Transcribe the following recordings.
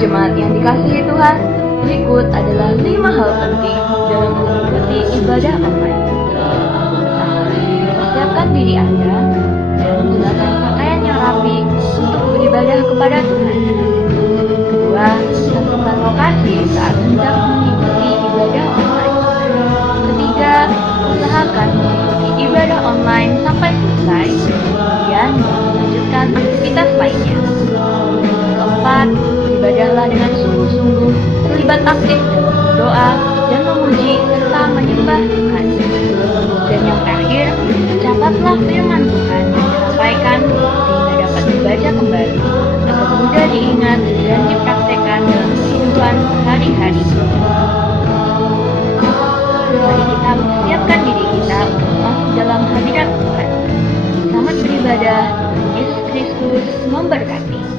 jemaat yang dikasihi Tuhan, berikut adalah 5 hal penting dalam mengikuti ibadah online. Pertama, persiapkan diri Anda dan menggunakan pakaian yang rapi untuk beribadah kepada Tuhan. Kedua, tentukan lokasi saat hendak mengikuti ibadah online. Ketiga, usahakan mengikuti ibadah online sampai selesai, kemudian melanjutkan aktivitas lainnya. Keempat, beribadahlah dengan sungguh-sungguh, terlibat aktif dalam berdoa dan memuji serta menyembah Tuhan. Dan yang terakhir, catatlah firman Tuhan yang disampaikan sehingga dapat dibaca kembali agar mudah diingat dan dipraktekkan dalam kehidupan sehari-hari. Mari kita persiapkan diri kita untuk masuk dalam hadirat Tuhan. Selamat beribadah, Yesus Kristus memberkati.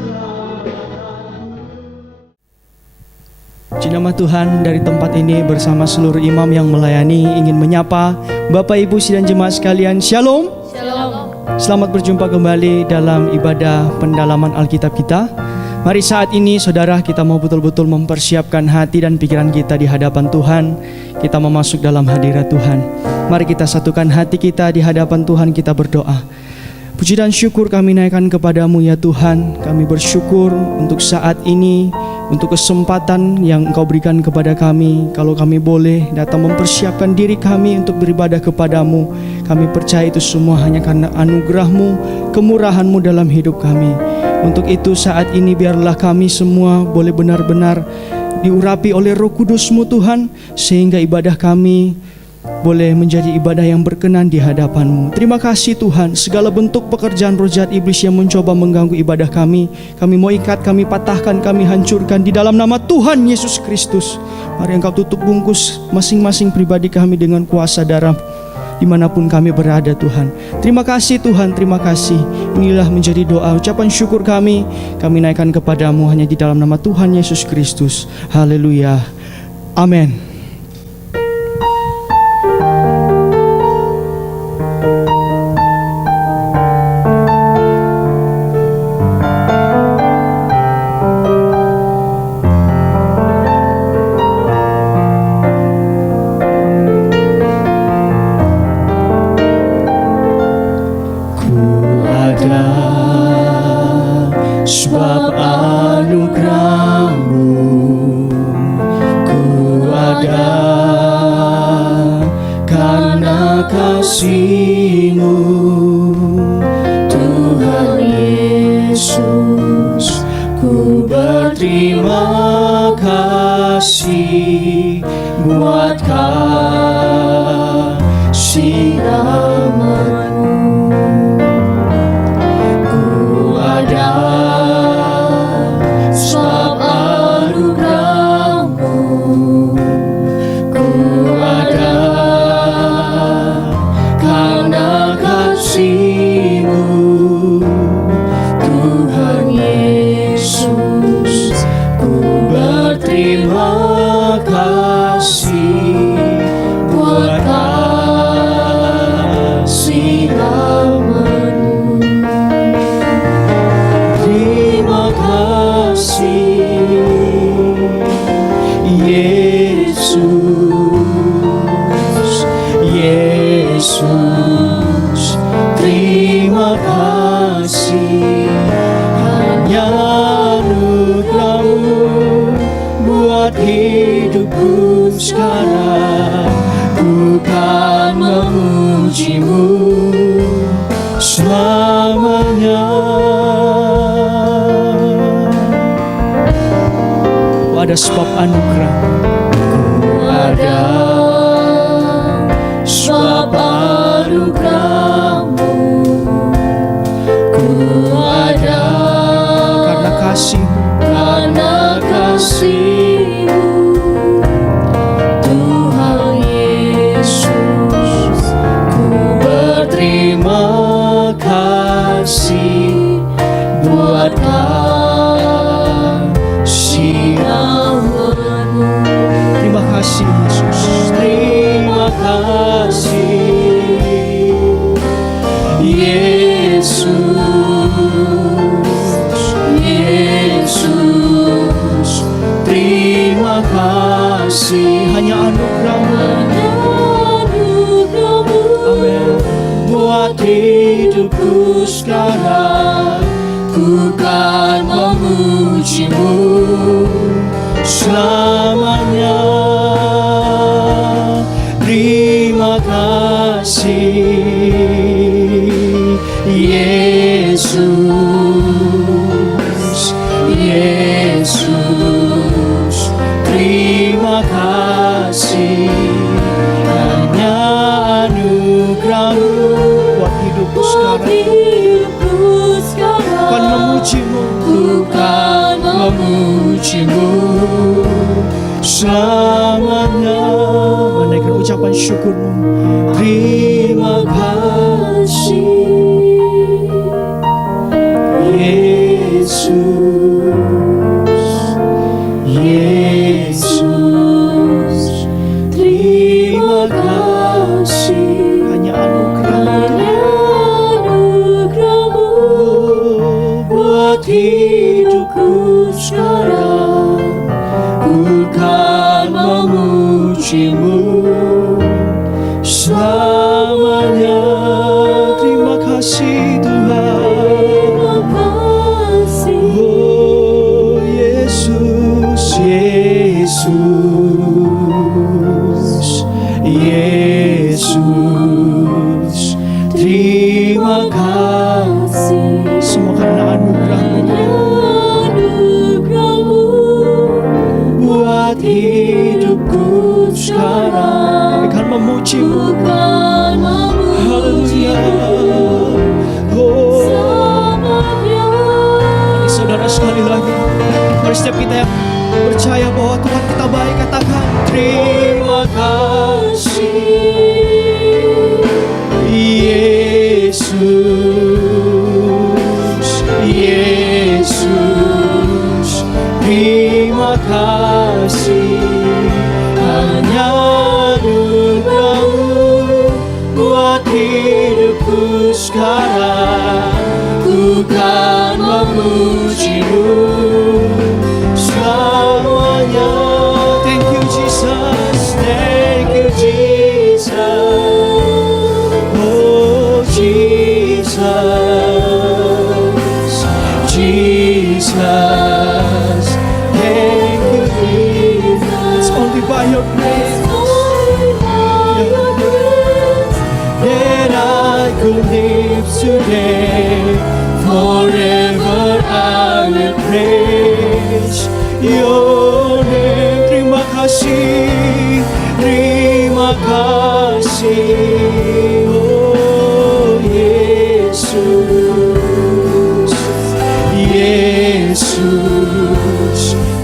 Puji nama Tuhan, dari tempat ini bersama seluruh imam yang melayani ingin menyapa Bapak Ibu sidang jemaat sekalian. Shalom. Shalom. Selamat berjumpa kembali dalam ibadah pendalaman Alkitab kita. Mari saat ini saudara, kita mau betul-betul mempersiapkan hati dan pikiran kita di hadapan Tuhan. Kita mau masuk dalam hadirat Tuhan. Mari kita satukan hati kita di hadapan Tuhan, kita berdoa. Puji dan syukur kami naikkan kepadamu ya Tuhan. Kami bersyukur untuk saat ini, untuk kesempatan yang Engkau berikan kepada kami. Kalau kami boleh datang mempersiapkan diri kami untuk beribadah kepadamu, kami percaya itu semua hanya karena anugerah-Mu, kemurahan-Mu dalam hidup kami. Untuk itu saat ini biarlah kami semua boleh benar-benar diurapi oleh Roh Kudus-Mu Tuhan, sehingga ibadah kami boleh menjadi ibadah yang berkenan di hadapan-Mu. Terima kasih Tuhan, segala bentuk pekerjaan roh jahat iblis yang mencoba mengganggu ibadah kami mau ikat, kami patahkan, kami hancurkan di dalam nama Tuhan Yesus Kristus. Mari Engkau tutup bungkus masing-masing pribadi kami dengan kuasa darah dimanapun kami berada Tuhan. Terima kasih Tuhan, terima kasih. Inilah menjadi doa ucapan syukur kami naikkan kepadamu hanya di dalam nama Tuhan Yesus Kristus. Haleluya, amin. Sebab anugerah-Mu ku ada, karena kasih-Mu Tuhan Yesus. Ku berterima kasih buat kasih nama-Mu. Ku ada sebab anugerah-Mu, ku ada karena kasih-Mu Tuhan Yesus. Ku berterima kasih buat kasih nama-Mu. Terima kasih Yesus, Yesus. Terima kasih, hanya anugerah-Mu buat hidupku sekarang. Ku kan memuji-Mu selamanya. Ada sebab anugerah, ku ada sebab anugerah-Mu, ku ada karena kasih-Mu Tuhan Yesus. Ku berterima kasih buat kasih nama-Mu. Terima kasih Yesus, terima kasih Yesus, Yesus. kasih, hanya anugerah-Mu. Amin. Buat hidupku sekarang, ku kan memuji-Mu selamanya. Terima kasih Yesus, Yesus. Terima kasih, hanya anugerah-Mu buat hidupku sekarang. Kan memuji-Mu, bukan memuji-Mu selamanya. Menaikkan ucapan syukur-Mu. Terima kasih Yesus, Yesus. Terima kasih, hanya anugerah-Mu buat hidupku sekarang. Ku kan memuji-Mu selamanya. Terima kasih Tuhan. Oh Yesus, Yesus, Yesus. Terima kasih, semua karena anugerah-Mu buat hidupku sekarang. Kami kan memuji-Mu. Haleluya. Oh, mari saudara sekali lagi, mari setiap kita yang percaya bahwa Tuhan kita baik, katakan terima kasih Yesus, Yesus. Terima kasih, hanya anugerah-Mu buat hidupku sekarang. Ku kan memuji-Mu selamanya. Thank you Jesus, thank you Jesus. Oh Jesus, Jesus. Thank you Jesus. It's only by your grace that I could live today. Forever I will praise your name. Terima kasih, terima kasih. Oh Yesus, Yesus.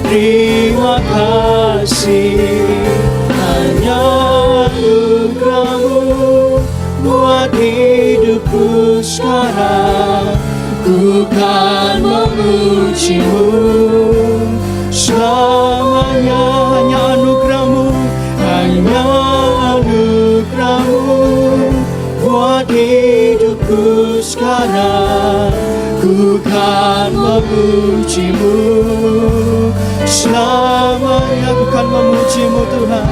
Terima kasih, hanya anugerah-Mu buat hidupku sekarang. Ku kan memuji-Mu selamanya. Hanya anugerah-Mu, hanya anugerah-Mu buat hidupku sekarang. Ku kan memuji-Mu selamanya. Ku kan memuji-Mu Tuhan,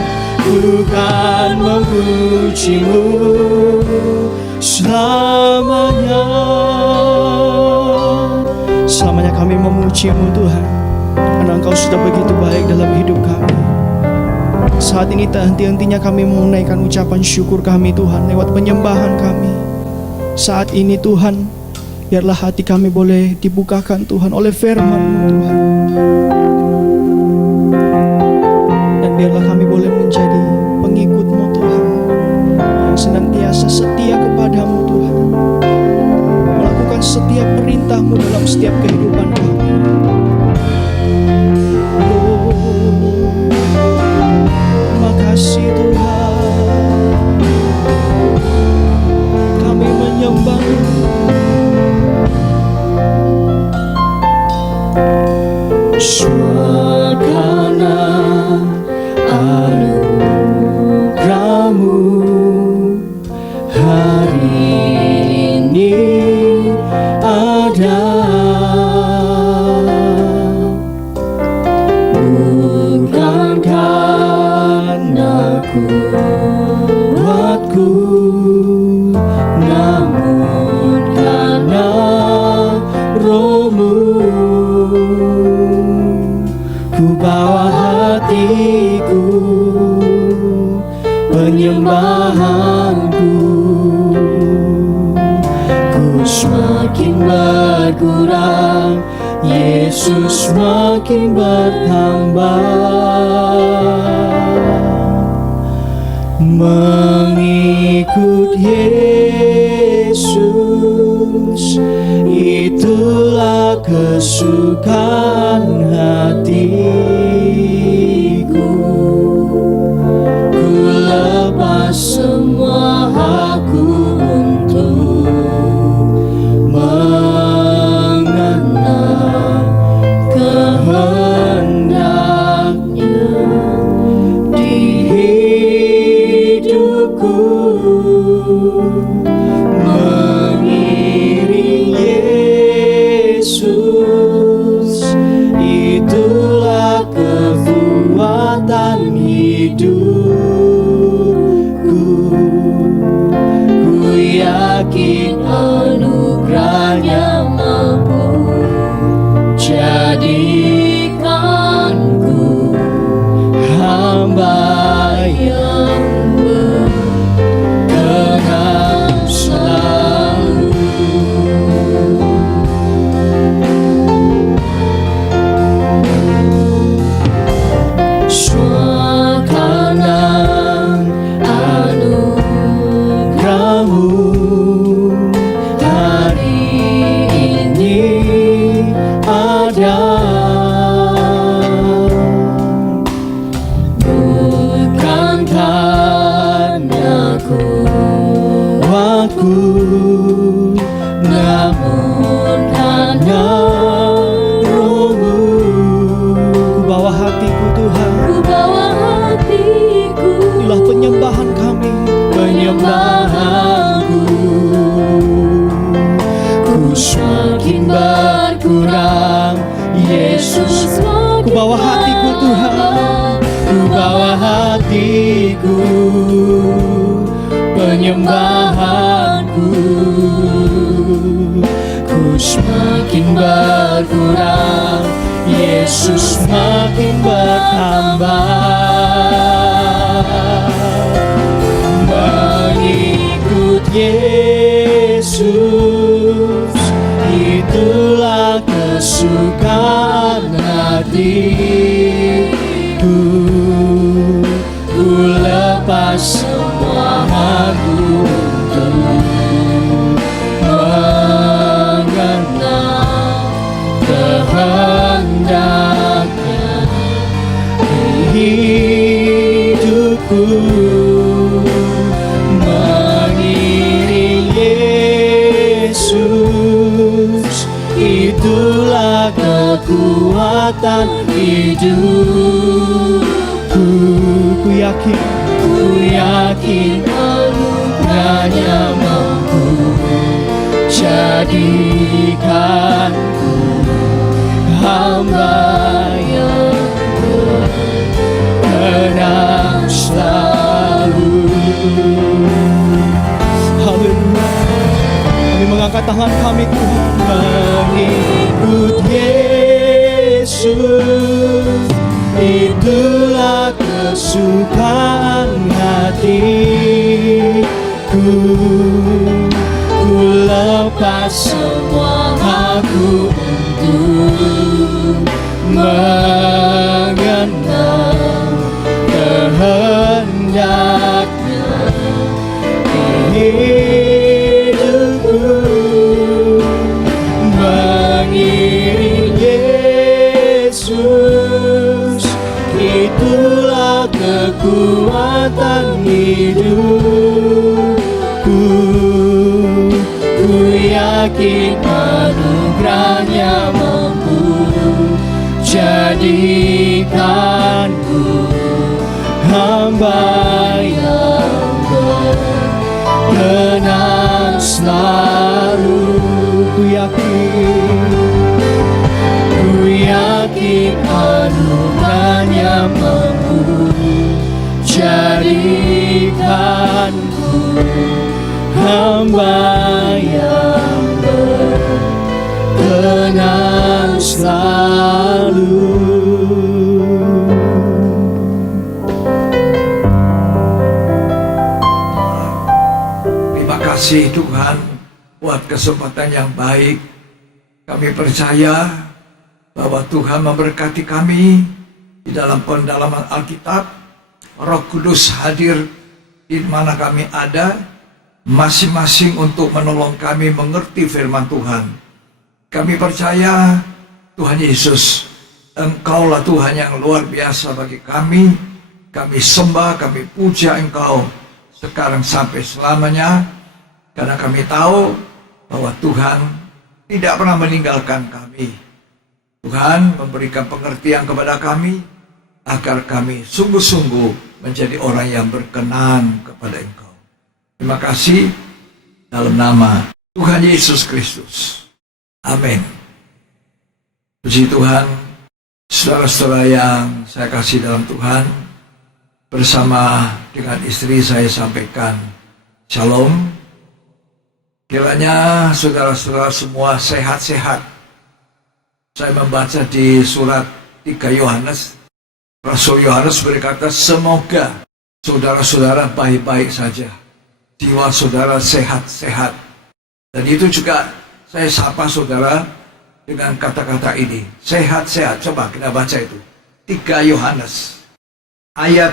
ku kan memuji-Mu selamanya. Selamanya kami memuji-Mu Tuhan, karena Engkau sudah begitu baik dalam hidup kami. Saat ini tak henti-hentinya kami menaikkan ucapan syukur kami Tuhan lewat penyembahan kami. Saat ini Tuhan, biarlah hati kami boleh dibukakan Tuhan oleh firman-Mu Tuhan. Dan biarlah kami boleh menjadi pengikut-Mu Tuhan, yang senantiasa setia kepadamu Tuhan, melakukan setiap perintah-Mu dalam setiap kehidupan kami. Terima kasih Tuhan, kami menyembah-Mu. Karena anugerah-Mu hari ini ada. hatiku, penyembahanku. Ku semakin berkurang, Yesus makin bertambah. Mengikut Yesus, itulah kesukaan hatiku. Ku lepas semua hakku untuk mengenal kehendaknya di hidupku. Mengiring Yesus, itulah kekuatan hidupku. Ku yakin anugerahnya mampu jadikanku hamba yang berkenan selalu. Suasana anugerahmu hari ini ada, bukan karena kuatku, namun karena Roh-Mu. Ku bawa hatiku Tuhan, Ku bawa hatiku, inilah penyembahan kami, penyembahanku. Ku semakin berkurang, Yesus. Ku bawa hatiku Tuhan, ku bawa hatiku, penyembahanku. Ku semakin berkurang, Yesus makin bertambah. Mengikut Yesus, itulah kesukaan hatiku. Ku lepas semua hakku untuk mengenal kehendaknya di hidupku. Mengiring Yesus, itulah kekuatan hidupku. Ku yakin anugerahnya mampu jadikanku hamba yang berkenan selalu. Haleluya. Kami mengangkat tangan kami Tuhan, mengikut Yesus, itulah kesukaan hatiku. Ku lepas semua hakku untuk mengenal kehendaknya di hidupku. Mengiring Yesus, itulah kekuatan hidupku. Ku yakin anugerahnya mampu jadikanku hamba yang berkenan selalu. Ku yakin anugerahnya mampu jadikanku hamba yang berkenan selalu. kasih Tuhan buat kesempatan yang baik. Kami percaya bahwa Tuhan memberkati kami di dalam pendalaman Alkitab. Roh Kudus hadir di mana kami ada, masing-masing untuk menolong kami mengerti firman Tuhan. Kami percaya Tuhan Yesus, Engkaulah Tuhan yang luar biasa bagi kami. Kami sembah, kami puja Engkau sekarang sampai selamanya, karena kami tahu bahwa Tuhan tidak pernah meninggalkan kami. Tuhan memberikan pengertian kepada kami agar kami sungguh-sungguh menjadi orang yang berkenan kepada Engkau. Terima kasih dalam nama Tuhan Yesus Kristus. Amin. Puji Tuhan, saudara-saudara yang saya kasih dalam Tuhan, bersama dengan istri saya sampaikan Shalom. Kiranya saudara-saudara semua sehat-sehat. Saya membaca di surat 3 Yohanes, Rasul Yohanes berkata, semoga saudara-saudara baik-baik saja, jiwa saudara sehat-sehat. Dan itu juga saya sapa saudara dengan kata-kata ini, sehat-sehat. Coba kita baca itu, 3 Yohanes ayat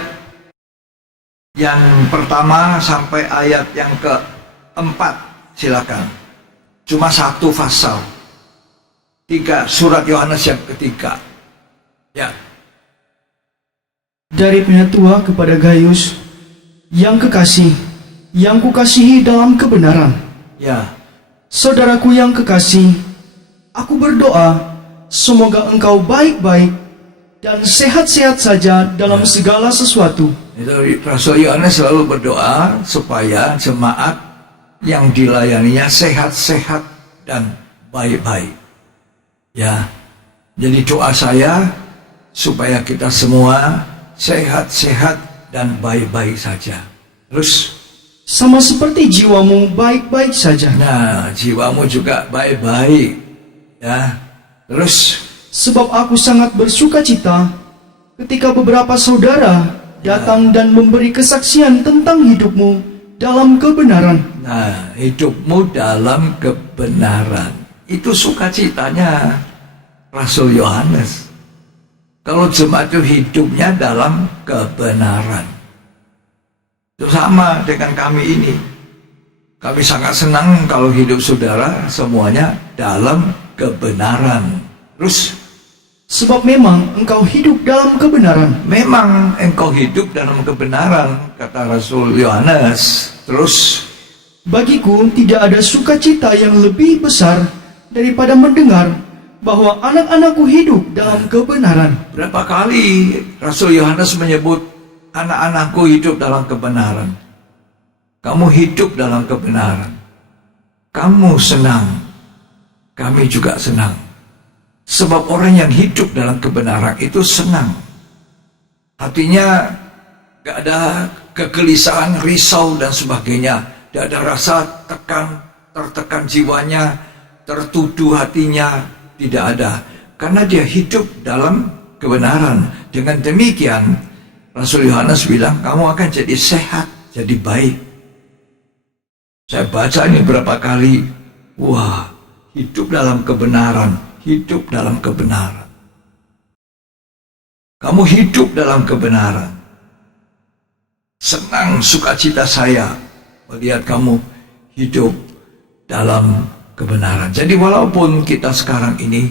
yang pertama sampai ayat yang keempat, silakan. Cuma satu pasal. 3 surat Yohanes yang ketiga. Ya. Dari penyatuan kepada Gaius, yang kekasih, yang kukasihi dalam kebenaran. Ya. Saudaraku yang kekasih, aku berdoa, semoga engkau baik-baik dan sehat-sehat saja dalam segala sesuatu. Itu Rasul Yohanes selalu berdoa supaya jemaat yang dilayaninya sehat-sehat dan baik-baik. Ya, jadi doa saya supaya kita semua sehat-sehat dan baik-baik saja. Terus, sama seperti jiwamu baik-baik saja. nah, jiwamu juga baik-baik. Ya, terus, Sebab aku sangat bersuka cita ketika beberapa saudara datang dan memberi kesaksian tentang hidupmu dalam kebenaran. nah, hidupmu dalam kebenaran. Itu sukacitanya Rasul Yohanes. Kalau jemaat itu hidupnya dalam kebenaran. Itu sama dengan kami ini. Kami sangat senang kalau hidup saudara semuanya dalam kebenaran. Terus, Sebab memang engkau hidup dalam kebenaran. memang engkau hidup dalam kebenaran, kata Rasul Yohanes. Terus, Bagiku tidak ada sukacita yang lebih besar daripada mendengar bahwa anak-anakku hidup dalam kebenaran. berapa kali Rasul Yohanes menyebut anak-anakku hidup dalam kebenaran. Kamu hidup dalam kebenaran. Kamu senang. Kami juga senang. Sebab orang yang hidup dalam kebenaran itu senang. Hatinya gak ada kegelisahan, risau dan sebagainya. Gak ada rasa tertekan jiwanya, tertuduh hatinya. Tidak ada. Karena dia hidup dalam kebenaran. Dengan demikian, Rasul Yohanes bilang, kamu akan jadi sehat, jadi baik. Saya baca ini berapa kali. Wah, hidup dalam kebenaran. Hidup dalam kebenaran. Kamu hidup dalam kebenaran. Senang sukacita saya melihat kamu hidup dalam kebenaran. Jadi walaupun kita sekarang ini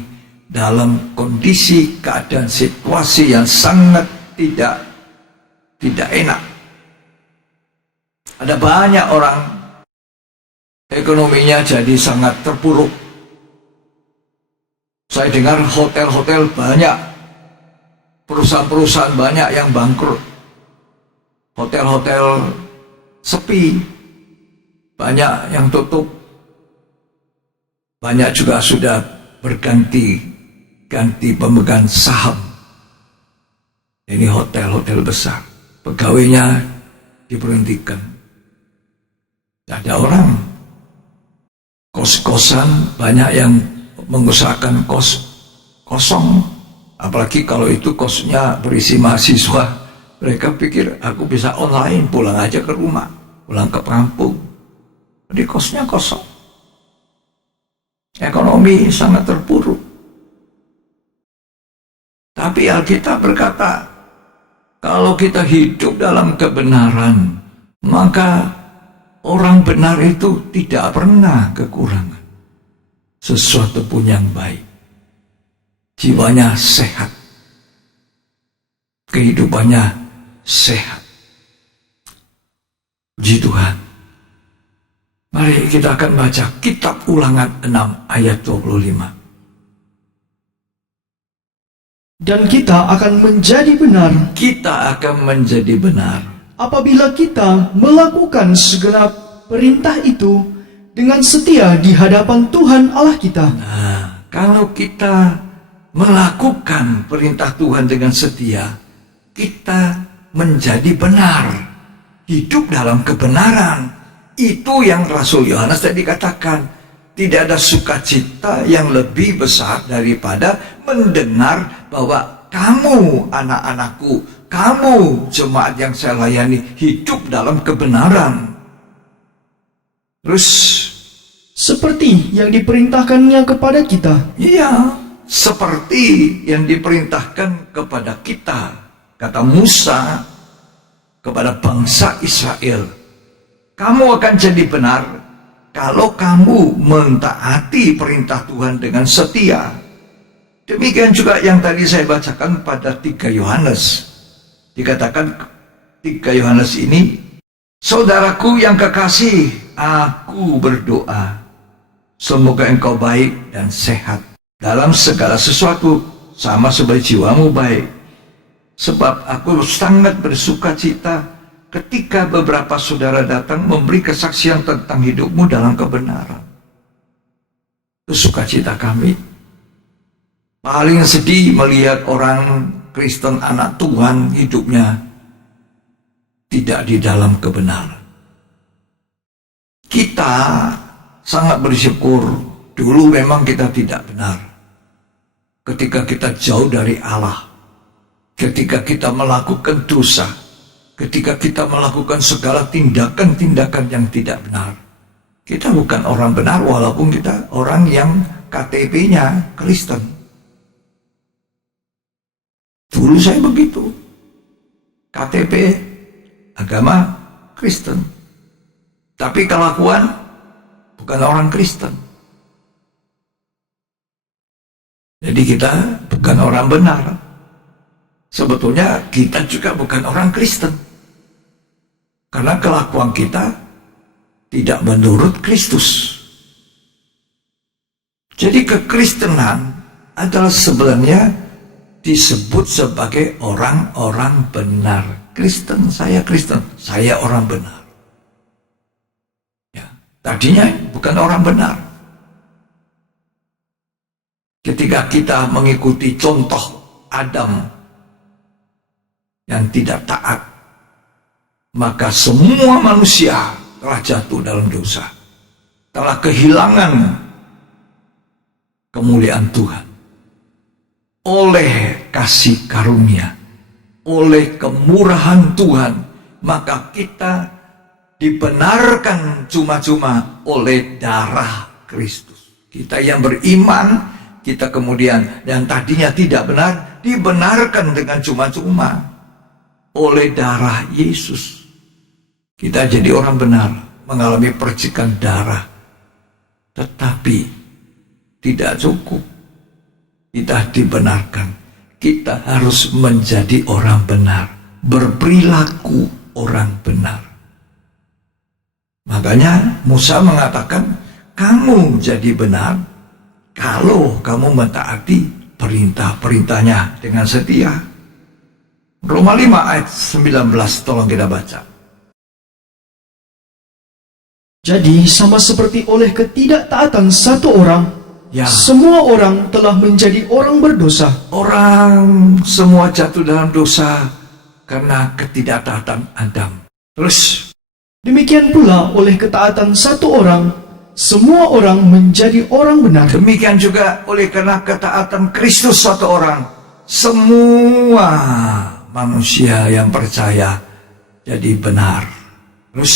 dalam kondisi keadaan situasi yang sangat tidak enak. Ada banyak orang ekonominya jadi sangat terpuruk. Saya dengar hotel-hotel banyak, perusahaan-perusahaan banyak yang bangkrut. Hotel-hotel sepi, banyak yang tutup. Banyak juga sudah ganti pemegang saham. Ini hotel-hotel besar, pegawainya diberhentikan. Ada orang kos-kosan banyak yang mengusahakan kos kosong, apalagi kalau itu kosnya berisi mahasiswa. Mereka pikir aku bisa online, pulang aja ke rumah, pulang ke kampung. Jadi kosnya kosong. Ekonomi sangat terpuruk. Tapi Alkitab berkata, kalau kita hidup dalam kebenaran, maka orang benar itu tidak pernah kekurangan sesuatu pun yang baik. Jiwanya sehat, kehidupannya sehat. Puji Tuhan. Mari kita akan baca kitab Ulangan 6 ayat 25. Dan kita akan menjadi benar Kita akan menjadi benar apabila kita melakukan segenap perintah itu dengan setia di hadapan Tuhan Allah kita. Nah, kalau kita melakukan perintah Tuhan dengan setia, kita menjadi benar, hidup dalam kebenaran. Itu yang Rasul Yohanes tadi katakan, tidak ada sukacita yang lebih besar daripada mendengar bahwa kamu anak-anakku, kamu jemaat yang saya layani hidup dalam kebenaran. Terus Seperti yang diperintahkannya kepada kita. iya, seperti yang diperintahkan kepada kita, kata Musa kepada bangsa Israel. Kamu akan jadi benar kalau kamu mentaati perintah Tuhan dengan setia. Demikian juga yang tadi saya bacakan pada 3 Yohanes. Dikatakan 3 Yohanes ini, saudaraku yang kekasih, aku berdoa, semoga engkau baik dan sehat dalam segala sesuatu, sama seperti jiwamu baik. Sebab aku sangat bersuka cita ketika beberapa saudara datang memberi kesaksian tentang hidupmu dalam kebenaran. Itu sukacita kami. Paling sedih melihat orang Kristen anak Tuhan hidupnya tidak di dalam kebenaran. Kita sangat bersyukur, dulu memang kita tidak benar. Ketika kita jauh dari Allah, ketika kita melakukan dosa, ketika kita melakukan segala tindakan-tindakan yang tidak benar, kita bukan orang benar walaupun kita orang yang KTP-nya Kristen. Dulu saya begitu, KTP agama Kristen, tapi kelakuan bukan orang Kristen. Jadi kita bukan orang benar. Sebetulnya kita juga bukan orang Kristen, karena kelakuan kita tidak menurut Kristus. Jadi kekristenan adalah sebenarnya disebut sebagai orang-orang benar. Kristen, saya orang benar. Ya, tadinya bukan orang benar. Ketika kita mengikuti contoh Adam yang tidak taat, maka semua manusia telah jatuh dalam dosa, telah kehilangan kemuliaan Tuhan. Oleh kasih karunia, oleh kemurahan Tuhan, maka kita dibenarkan cuma-cuma oleh darah Kristus. Kita yang beriman, kita kemudian yang tadinya tidak benar, dibenarkan dengan cuma-cuma oleh darah Yesus. Kita jadi orang benar, mengalami percikan darah. Tetapi tidak cukup kita dibenarkan, kita harus menjadi orang benar, berperilaku orang benar. Makanya Musa mengatakan, kamu jadi benar kalau kamu mentaati perintah-perintahnya dengan setia. Roma 5 ayat 19, tolong kita baca. Jadi sama seperti oleh ketidaktaatan satu orang, Ya, semua orang telah menjadi orang berdosa. orang semua jatuh dalam dosa karena ketidaktaatan Adam. Terus, Demikian pula oleh ketaatan satu orang, semua orang menjadi orang benar. demikian juga oleh karena ketaatan Kristus satu orang, semua manusia yang percaya jadi benar. Terus,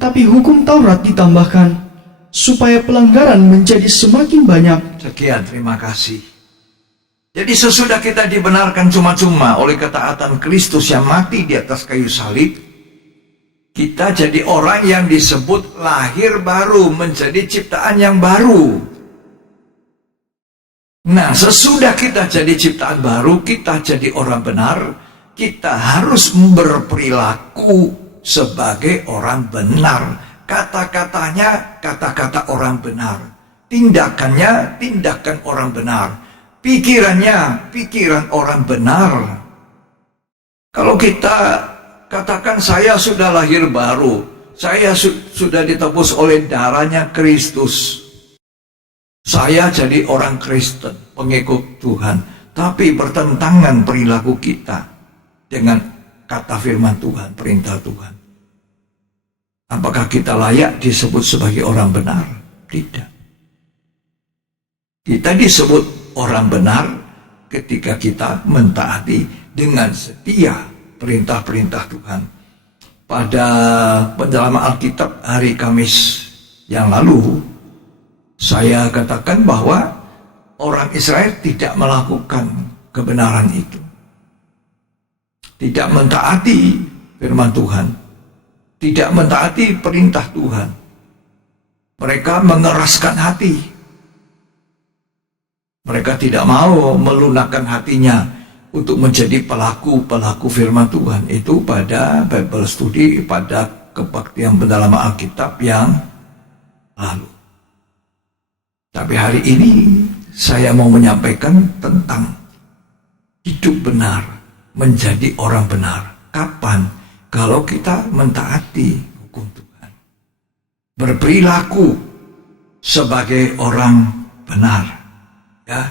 tetapi hukum Taurat ditambahkan supaya pelanggaran menjadi semakin banyak. Sekian, terima kasih. Jadi sesudah kita dibenarkan cuma-cuma oleh ketaatan Kristus yang mati di atas kayu salib, kita jadi orang yang disebut lahir baru, menjadi ciptaan yang baru. Nah, sesudah kita jadi ciptaan baru, kita jadi orang benar, kita harus berperilaku sebagai orang benar. Kata-katanya kata-kata orang benar, tindakannya tindakan orang benar, pikirannya pikiran orang benar. Kalau kita katakan saya sudah lahir baru, saya sudah ditebus oleh darahnya Kristus, saya jadi orang Kristen, pengikut Tuhan, tapi bertentangan perilaku kita dengan kata firman Tuhan, perintah Tuhan, apakah kita layak disebut sebagai orang benar? Tidak. Kita disebut orang benar ketika kita mentaati dengan setia perintah-perintah Tuhan. Pada pendalaman Alkitab hari Kamis yang lalu, saya katakan bahwa orang Israel tidak melakukan kebenaran itu, tidak mentaati firman Tuhan, tidak mentaati perintah Tuhan. Mereka mengeraskan hati. Mereka tidak mau melunakkan hatinya untuk menjadi pelaku-pelaku firman Tuhan. Itu pada Bible Study, pada kebaktian pendalaman Alkitab yang lalu. Tapi hari ini saya mau menyampaikan tentang hidup benar, menjadi orang benar. Kapan? Kalau kita mentaati hukum Tuhan, berperilaku sebagai orang benar. Ya,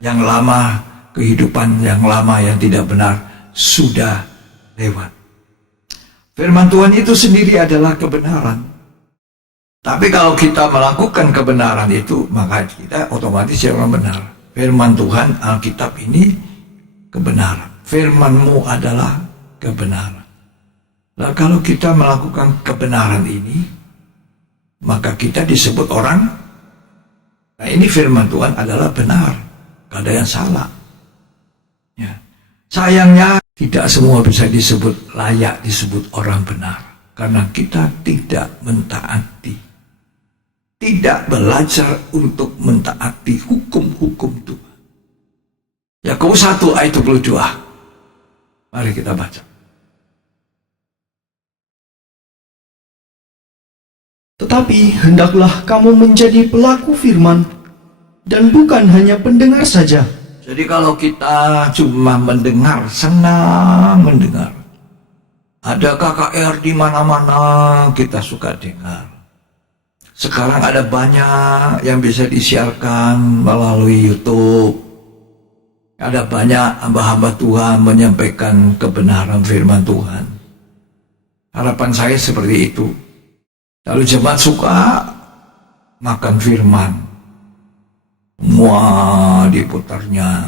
yang lama, kehidupan yang lama yang tidak benar sudah lewat. Firman Tuhan itu sendiri adalah kebenaran. Tapi kalau kita melakukan kebenaran itu, maka kita otomatis orang benar. Firman Tuhan, Alkitab ini kebenaran. Firman-Mu adalah kebenaran. Nah, kalau kita melakukan kebenaran ini, maka kita disebut orang. Nah, ini firman Tuhan adalah benar, gak ada yang salah. Ya. Sayangnya tidak semua bisa disebut layak disebut orang benar, karena kita tidak mentaati, tidak belajar untuk mentaati hukum-hukum Tuhan. Yakobus 1 ayat 22. Mari kita baca. Tetapi hendaklah kamu menjadi pelaku firman, dan bukan hanya pendengar saja. Jadi kalau kita cuma mendengar, senang mendengar. Ada KKR di mana-mana, kita suka dengar. Sekarang ada banyak yang bisa disiarkan melalui YouTube. Ada banyak hamba-hamba Tuhan menyampaikan kebenaran firman Tuhan. Harapan saya seperti itu. Lalu jemaat suka makan firman, semua diputarnya,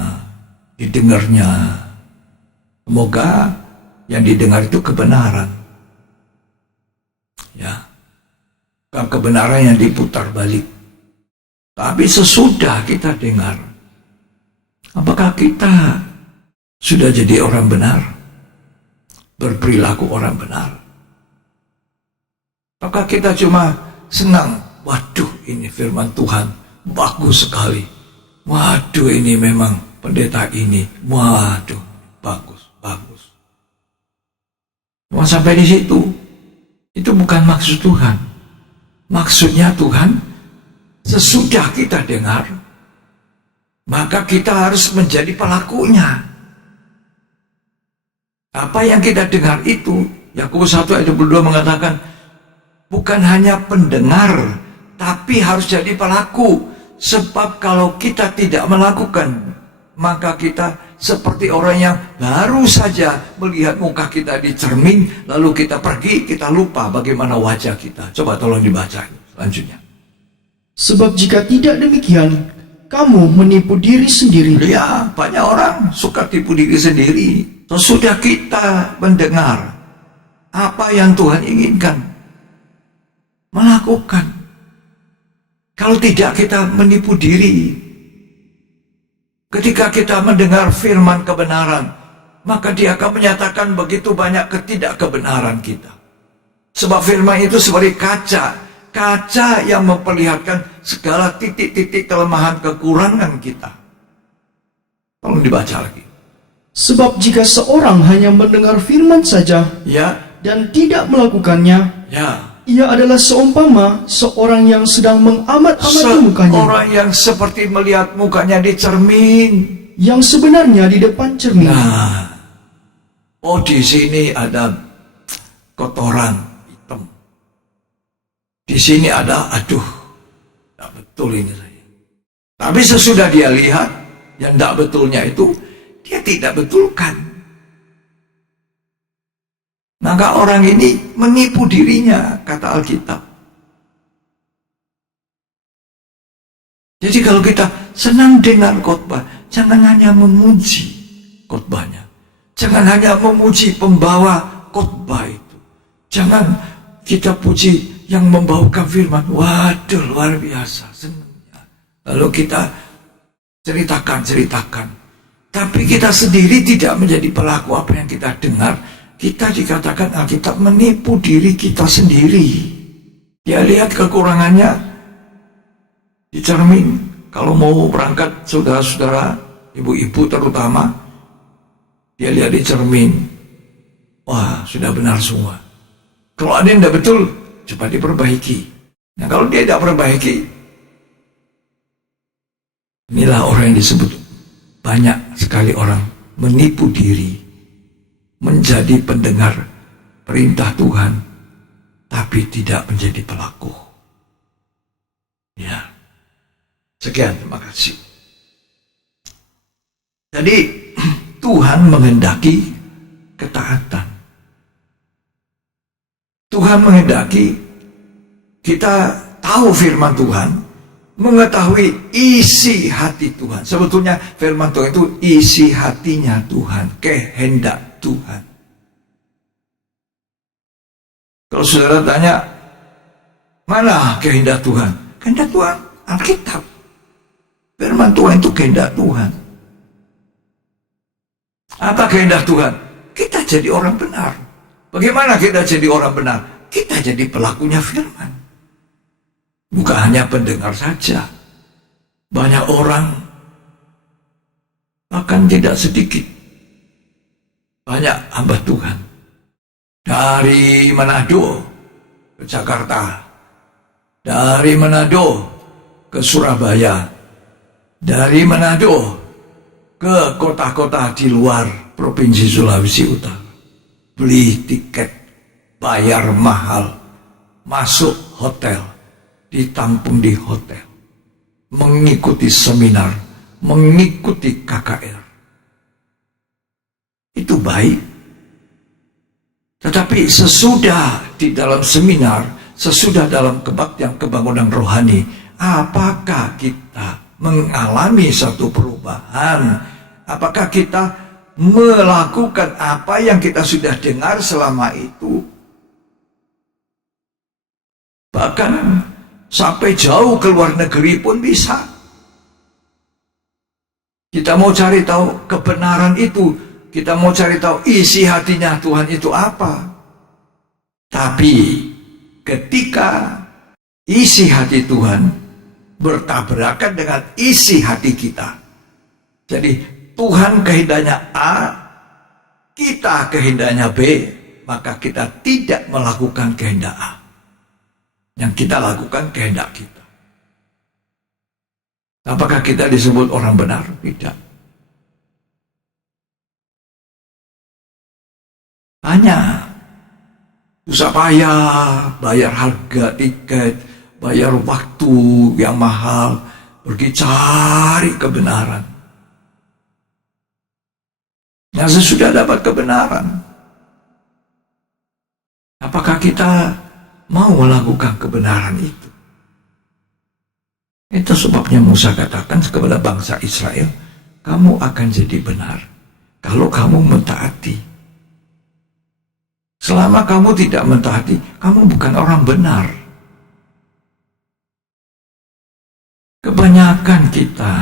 didengarnya. Semoga yang didengar itu kebenaran. Ya, kebenaran yang diputar balik. Tapi sesudah kita dengar, apakah kita sudah jadi orang benar? Berperilaku orang benar? Apakah kita cuma senang, waduh ini firman Tuhan, bagus sekali. Waduh ini memang pendeta ini, waduh bagus, bagus. Cuma sampai di situ, itu bukan maksud Tuhan. Maksudnya Tuhan, sesudah kita dengar, maka kita harus menjadi pelakunya. Apa yang kita dengar itu, Yakobus 1 ayat 22 mengatakan, bukan hanya pendengar, tapi harus jadi pelaku. Sebab kalau kita tidak melakukan, maka kita seperti orang yang baru saja melihat muka kita di cermin, lalu kita pergi, kita lupa bagaimana wajah kita. Coba tolong dibaca selanjutnya. Sebab jika tidak demikian, kamu menipu diri sendiri. Ya, banyak orang suka tipu diri sendiri. Sesudah kita mendengar apa yang Tuhan inginkan, melakukan. Kalau tidak, kita menipu diri. Ketika kita mendengar firman kebenaran, maka dia akan menyatakan begitu banyak ketidakkebenaran kita. Sebab firman itu seperti kaca yang memperlihatkan segala titik-titik kelemahan kekurangan kita. Tolong dibaca lagi. Sebab jika seorang hanya mendengar firman saja Ya, dan tidak melakukannya, ya. ia adalah seumpama seorang yang sedang mengamat-amati mukanya, Orang yang seperti melihat mukanya di cermin. yang sebenarnya di depan cermin. Nah, di sini ada kotoran hitam. Di sini ada, aduh, tidak betul ini saya. Tapi sesudah dia lihat, yang tidak betulnya itu, dia tidak betulkan. Maka orang ini menipu dirinya, kata Alkitab. Jadi kalau kita senang dengar khotbah, jangan hanya memuji khotbahnya. Jangan hanya memuji pembawa khotbah itu. Jangan kita puji yang membawakan firman. Waduh, luar biasa, senangnya. Lalu kita ceritakan. Tapi kita sendiri tidak menjadi pelaku apa yang kita dengar. Kita dikatakan Alkitab menipu diri kita sendiri. Dia lihat kekurangannya di cermin. Kalau mau berangkat, saudara-saudara, ibu-ibu terutama, dia lihat di cermin. Wah, sudah benar semua. Kalau ada yang tidak betul, cepat diperbaiki. Nah, kalau dia tidak perbaiki, inilah orang yang disebut banyak sekali orang menipu diri, menjadi pendengar perintah Tuhan, tapi tidak menjadi pelaku. Ya, sekian, terima kasih. Jadi Tuhan menghendaki ketaatan. Tuhan menghendaki kita tahu firman Tuhan, mengetahui isi hati Tuhan. Sebetulnya firman Tuhan itu isi hatinya Tuhan, kehendak Tuhan. Kalau saudara tanya, mana kehendak Tuhan? Kehendak Tuhan, Alkitab. Firman Tuhan itu kehendak Tuhan. Apa kehendak Tuhan? Kita jadi orang benar. Bagaimana kita jadi orang benar? Kita jadi pelakunya firman. Bukan hanya pendengar saja. Banyak orang, bahkan tidak sedikit, banyak hamba Tuhan dari Manado ke Jakarta, dari Manado ke Surabaya, dari Manado ke kota-kota di luar Provinsi Sulawesi Utara. Beli tiket, bayar mahal, masuk hotel, ditampung di hotel, mengikuti seminar, mengikuti KKR. Itu baik. Tetapi sesudah di dalam seminar, sesudah dalam kebaktian kebangunan rohani, apakah kita mengalami satu perubahan? Apakah kita melakukan apa yang kita sudah dengar selama itu? Bahkan sampai jauh ke luar negeri pun bisa. Kita mau cari tahu kebenaran itu, kita mau cari tahu isi hatinya Tuhan itu apa. Tapi ketika isi hati Tuhan bertabrakan dengan isi hati kita, jadi Tuhan kehendaknya A, kita kehendaknya B, maka kita tidak melakukan kehendak A. Yang kita lakukan kehendak kita. Apakah kita disebut orang benar? Tidak. Hanya susah payah, bayar harga tiket, bayar waktu yang mahal, pergi cari kebenaran. Nah, sesudah dapat kebenaran, apakah kita mau melakukan kebenaran itu? Itu sebabnya Musa katakan kepada bangsa Israel, kamu akan jadi benar kalau kamu mentaati. Selama kamu tidak mentaati, kamu bukan orang benar. Kebanyakan kita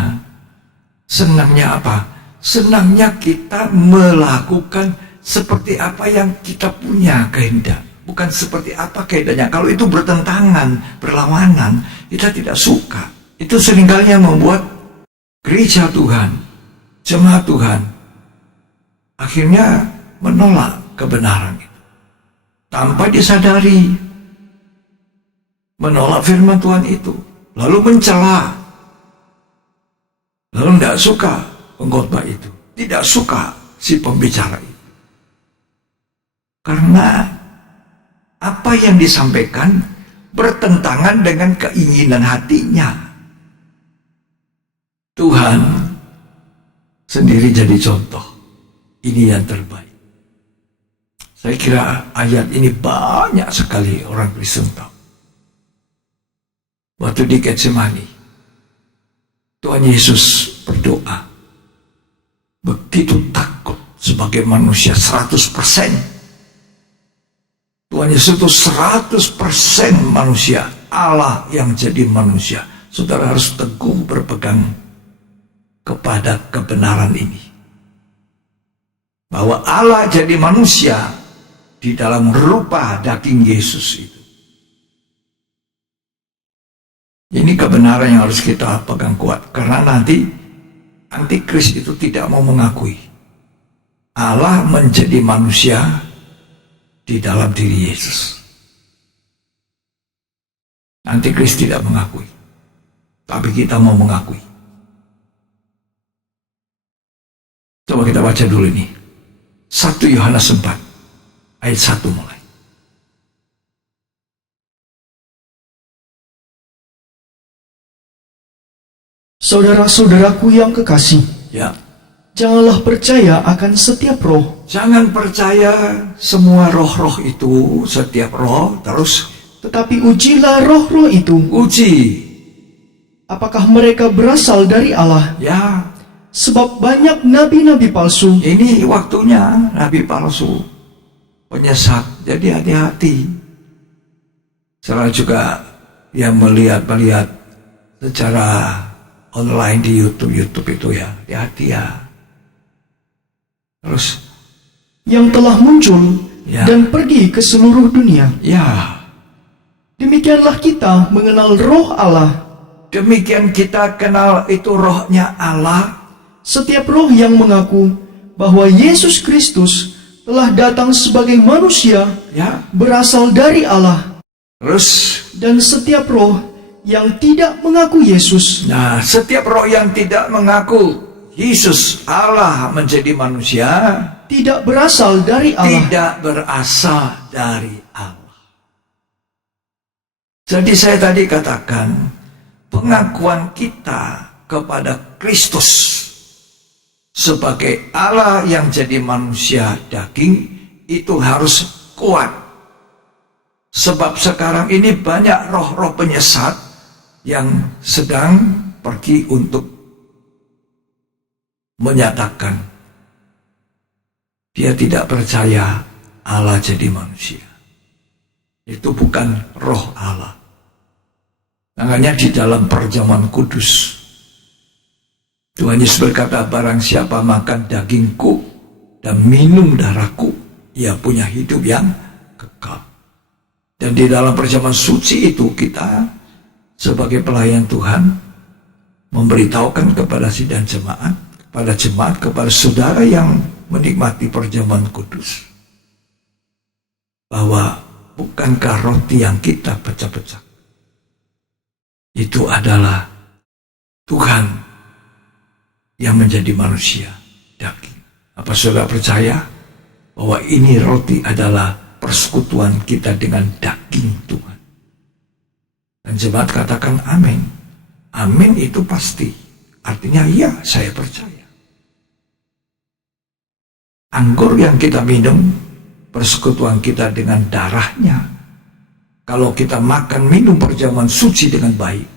senangnya apa? Senangnya kita melakukan seperti apa yang kita punya kehendak, bukan seperti apa kehendaknya. Kalau itu bertentangan, berlawanan, kita tidak suka. Itu seringkali yang membuat gereja Tuhan, jemaat Tuhan, akhirnya menolak kebenaran itu tanpa disadari, menolak firman Tuhan itu, lalu mencela, lalu tidak suka pengkhotbah itu, tidak suka si pembicara itu, karena apa yang disampaikan bertentangan dengan keinginan hatinya. Tuhan sendiri jadi contoh, ini yang terbaik. Saya kira ayat ini banyak sekali orang Kristen tahu. Waktu di Getsemani, Tuhan Yesus berdoa, begitu takut sebagai manusia 100%. Tuhan Yesus itu 100% manusia, Allah yang jadi manusia. Saudara harus teguh berpegang kepada kebenaran ini, bahwa Allah jadi manusia di dalam rupa daging Yesus itu. Ini kebenaran yang harus kita pegang kuat, karena nanti antikris itu tidak mau mengakui Allah menjadi manusia di dalam diri Yesus. Antikris tidak mengakui, tapi kita mau mengakui. Coba kita baca dulu ini, 1 Yohanes 4 ayat 1 mulai. Saudara-saudaraku yang kekasih, Ya, janganlah percaya akan setiap roh, jangan percaya semua roh-roh itu, setiap roh, terus tetapi ujilah roh-roh itu, uji. apakah mereka berasal dari Allah. Ya, Sebab banyak nabi-nabi palsu ini waktunya nabi palsu, penyesat. Jadi hati-hati. Saya juga yang melihat secara online di YouTube itu ya, hati-hati ya. Terus yang telah muncul Ya. dan pergi ke seluruh dunia. ya, Demikianlah kita mengenal roh Allah. demikian kita kenal itu rohnya Allah. Setiap roh yang mengaku bahwa Yesus Kristus telah datang sebagai manusia Ya, berasal dari Allah. terus Dan setiap roh yang tidak mengaku Yesus nah, setiap roh yang tidak mengaku Yesus Allah menjadi manusia tidak berasal dari Allah. tidak berasal dari Allah. Jadi saya tadi katakan, pengakuan kita kepada Kristus sebagai Allah yang jadi manusia daging itu harus kuat. Sebab sekarang ini banyak roh-roh penyesat yang sedang pergi untuk menyatakan dia tidak percaya Allah jadi manusia. Itu bukan roh Allah. Makanya di dalam perjamuan kudus Tuhan Yesus berkata, barang siapa makan dagingku dan minum darahku, ia punya hidup yang kekal. Dan di dalam perjamuan suci itu kita sebagai pelayan Tuhan memberitahukan kepada sidang jemaat, kepada jemaat, kepada saudara yang menikmati perjamuan kudus, bahwa bukankah roti yang kita pecah-pecah itu adalah Tuhan yang menjadi manusia daging. Apa saudara percaya bahwa ini roti adalah persekutuan kita dengan daging Tuhan? Dan jemaat katakan amin. Amin itu pasti. Artinya ya, saya percaya. Anggur yang kita minum, persekutuan kita dengan darahnya. Kalau kita makan minum perjamuan suci dengan baik,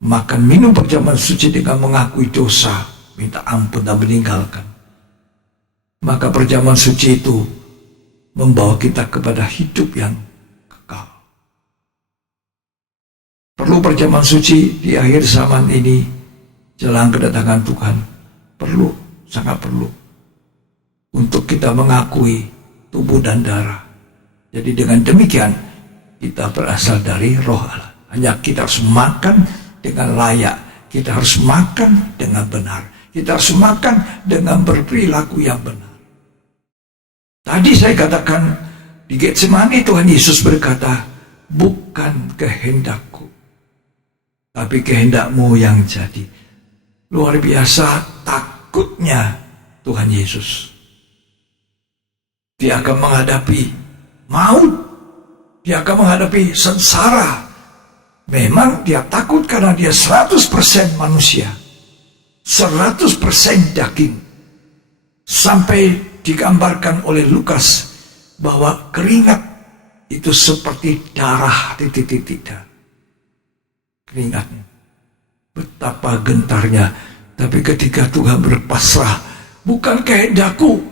makan minum perjamuan suci dengan mengakui dosa, minta ampun dan meninggalkan, maka perjamuan suci itu membawa kita kepada hidup yang kekal. Perlu perjamuan suci di akhir zaman ini, jelang kedatangan Tuhan. Perlu, sangat perlu. Untuk kita mengakui tubuh dan darah. Jadi dengan demikian, kita berasal dari roh Allah. Hanya kita harus makan dengan layak. Kita harus makan dengan benar. Kita harus makan dengan berperilaku yang benar. Tadi saya katakan, di Getsemani Tuhan Yesus berkata, bukan kehendakku, tapi kehendakmu yang jadi. Luar biasa takutnya Tuhan Yesus. Dia akan menghadapi maut. Dia akan menghadapi sengsara. Memang dia takut karena dia 100% manusia. 100% daging. Sampai digambarkan oleh Lukas bahwa keringat itu seperti darah titik-titik. Keringatnya. Betapa gentarnya. Tapi ketika Tuhan berpasrah, bukan kehendakku,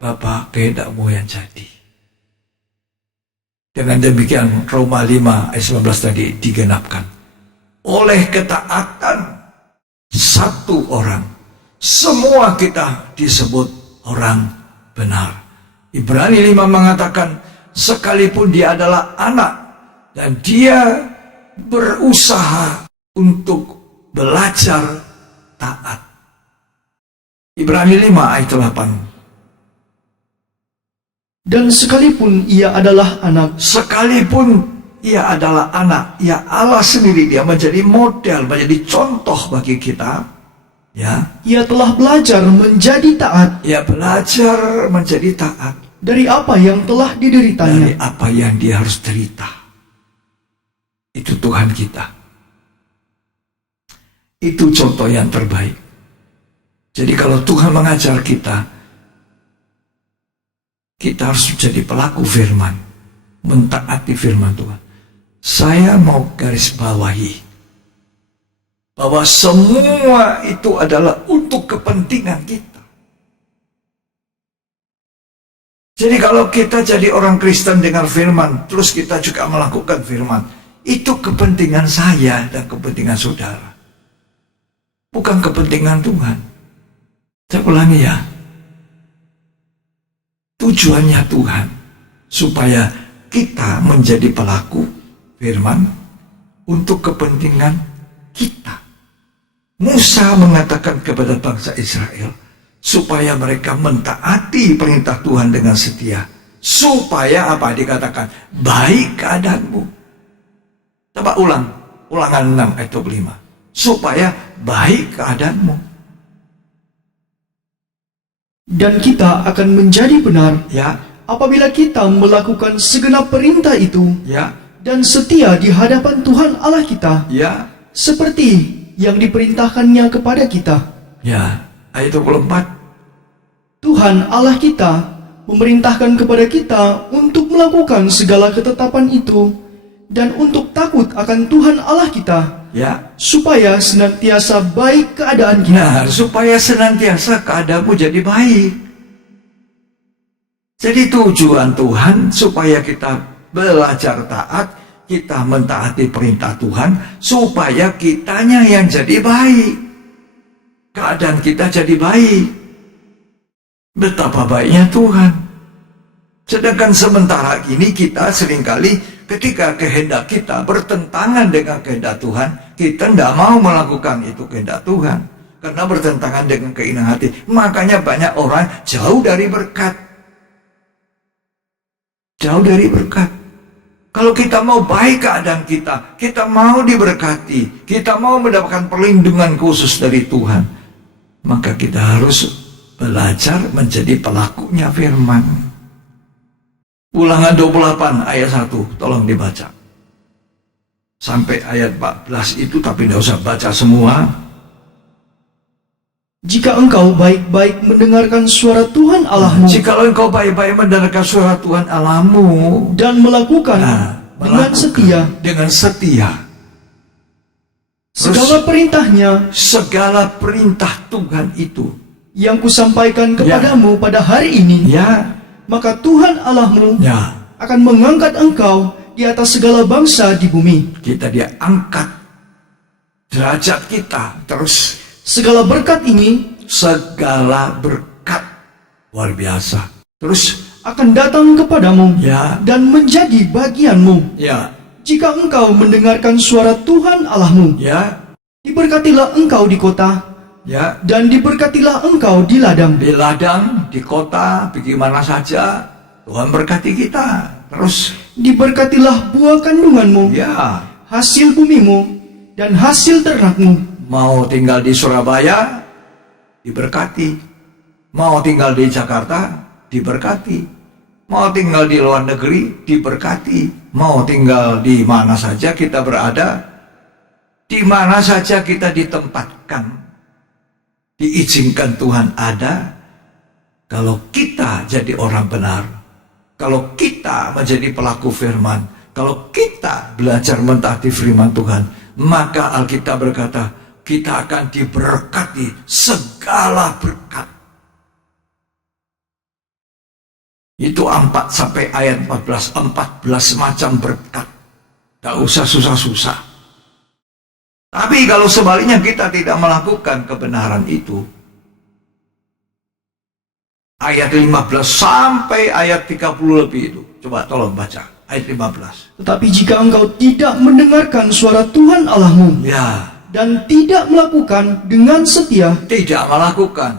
Bapa, kehendakmu yang jadi. Dengan demikian Roma 5 ayat 19 tadi digenapkan. Oleh ketaatan satu orang, semua kita disebut orang benar. Ibrani 5 mengatakan, sekalipun dia adalah anak dan dia berusaha untuk belajar taat. Ibrani 5 ayat 8. Dan sekalipun ia adalah anak, Sekalipun ia adalah anak, ya Allah sendiri, dia menjadi model, menjadi contoh bagi kita. Ya, ia telah belajar menjadi taat ia belajar menjadi taat dari apa yang telah dari dideritanya. apa yang dia harus derita. Itu Tuhan kita. Itu contoh yang terbaik. Jadi kalau Tuhan mengajar kita, kita harus menjadi pelaku firman, mentaati firman Tuhan. Saya mau garis bawahi bahwa semua itu adalah untuk kepentingan kita. Jadi kalau kita jadi orang Kristen dengan firman, terus kita juga melakukan firman, itu kepentingan saya dan kepentingan saudara. Bukan kepentingan Tuhan. Saya ulangi ya. Tujuannya Tuhan supaya kita menjadi pelaku firman untuk kepentingan kita. Musa mengatakan kepada bangsa Israel supaya mereka mentaati perintah Tuhan dengan setia. Supaya apa dikatakan? Baik keadaanmu. Coba ulang. Ulangan 6 ayat 25. Supaya baik keadaanmu. Dan kita akan menjadi benar Ya, apabila kita melakukan segenap perintah itu ya, dan setia di hadapan Tuhan Allah kita, ya, seperti yang diperintahkannya kepada kita. ya. Ayat 24. Tuhan Allah kita memerintahkan kepada kita untuk melakukan segala ketetapan itu dan untuk takut akan Tuhan Allah kita, Ya. supaya senantiasa baik keadaan kita. Nah, supaya senantiasa keadaanmu jadi baik. Jadi tujuan Tuhan supaya kita belajar taat, kita mentaati perintah Tuhan, supaya kitanya yang jadi baik. Keadaan kita jadi baik. Betapa baiknya Tuhan. Sedangkan sementara ini kita seringkali ketika kehendak kita bertentangan dengan kehendak Tuhan, kita tidak mau melakukan itu kehendak Tuhan. Karena bertentangan dengan keinginan hati. Makanya banyak orang jauh dari berkat. Jauh dari berkat. Kalau kita mau baik keadaan kita, kita mau diberkati, kita mau mendapatkan perlindungan khusus dari Tuhan, maka kita harus belajar menjadi pelakunya firman. Ulangan 28 ayat 1, tolong dibaca. Sampai ayat 14 itu, tapi tidak usah baca semua. Jika engkau baik-baik mendengarkan suara Tuhan Allahmu Jikalau engkau baik-baik mendengarkan suara Tuhan Allahmu dan melakukan dengan melakukan setia dengan setia segala perintahnya segala perintah Tuhan itu, yang kusampaikan kepadamu pada hari ini, ya, maka Tuhan Allahmu ya, akan mengangkat engkau di atas segala bangsa di bumi. Kita dia angkat derajat kita. Terus Segala berkat ini segala berkat luar biasa. Terus akan datang kepadamu ya, dan menjadi bagianmu ya, jika engkau mendengarkan suara Tuhan Allahmu. ya, Diberkatilah engkau di kota, ya, dan diberkatilah engkau di ladang. di ladang, di kota, pergi mana saja, Tuhan berkati kita. Terus Diberkatilah buah kandunganmu, ya, hasil bumimu, dan hasil ternakmu. mau tinggal di Surabaya diberkati, mau tinggal di Jakarta diberkati, mau tinggal di luar negeri diberkati, mau tinggal di mana saja kita berada, di mana saja kita ditempatkan, diizinkan Tuhan ada. Kalau kita jadi orang benar, kalau kita menjadi pelaku firman, kalau kita belajar mentaati firman Tuhan, maka Alkitab berkata, kita akan diberkati segala berkat. Itu 4 sampai ayat 14 macam berkat. Gak usah susah-susah. Tapi kalau sebaliknya kita tidak melakukan kebenaran itu, ayat 15 sampai ayat 30 lebih itu, coba tolong baca ayat 15. Tetapi jika engkau tidak mendengarkan suara Tuhan Allahmu, Ya, dan tidak melakukan dengan setia tidak melakukan.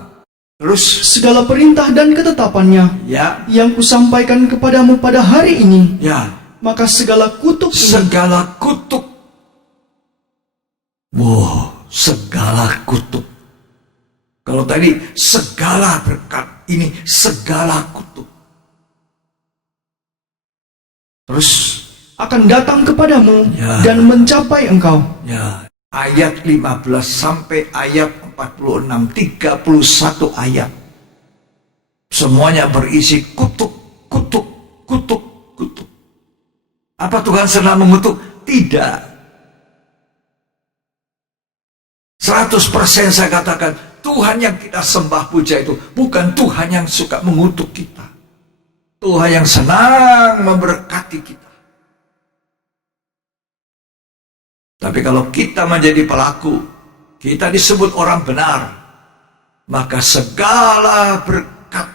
Terus segala perintah dan ketetapannya ya, yang kusampaikan kepadamu pada hari ini, ya, maka segala kutuk ini segala kutuk. Wow, segala kutuk. Kalau tadi segala berkat, ini segala kutuk. Terus akan datang kepadamu Ya. dan mencapai engkau. ya, ayat 15 sampai ayat 46, 31 ayat. Semuanya berisi kutuk, kutuk, kutuk, kutuk. Apa Tuhan senang mengutuk? Tidak. 100% saya katakan, Tuhan yang kita sembah puja itu bukan Tuhan yang suka mengutuk kita. Tuhan yang senang memberkati kita. Tapi kalau kita menjadi pelaku, kita disebut orang benar, maka segala berkat,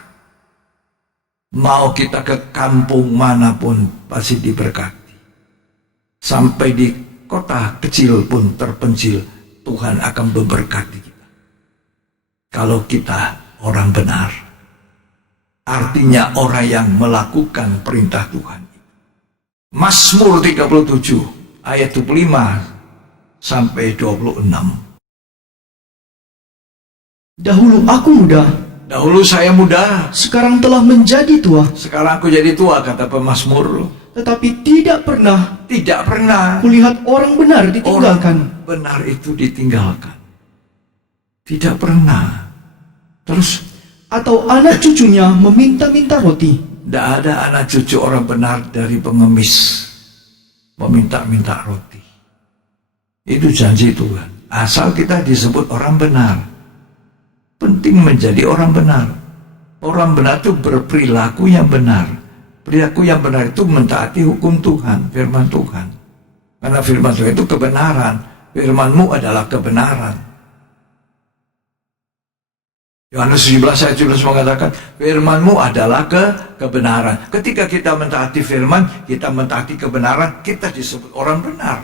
mau kita ke kampung manapun pasti diberkati. Sampai di kota kecil pun terpencil, Tuhan akan memberkati kita. Kalau kita orang benar, artinya orang yang melakukan perintah Tuhan. Mazmur 37 ayat 25 sampai 26. Dahulu aku muda, Dahulu saya muda, sekarang telah menjadi tua, sekarang aku jadi tua, kata pemazmur. tetapi tidak pernah Tidak pernah kulihat orang benar ditinggalkan, orang benar itu ditinggalkan. Tidak pernah. Terus atau anak cucunya meminta-minta roti. tidak ada anak cucu orang benar dari pengemis meminta-minta roti. Itu janji Tuhan. Asal kita disebut orang benar. Penting menjadi orang benar. Orang benar itu berperilaku yang benar. Perilaku yang benar itu mentaati hukum Tuhan, firman Tuhan. Karena firman Tuhan itu kebenaran. Firman-Mu adalah kebenaran. Yohanes 17 ayat 17 mengatakan, firman-Mu adalah kebenaran. Ketika kita mentaati firman, kita mentaati kebenaran, kita disebut orang benar.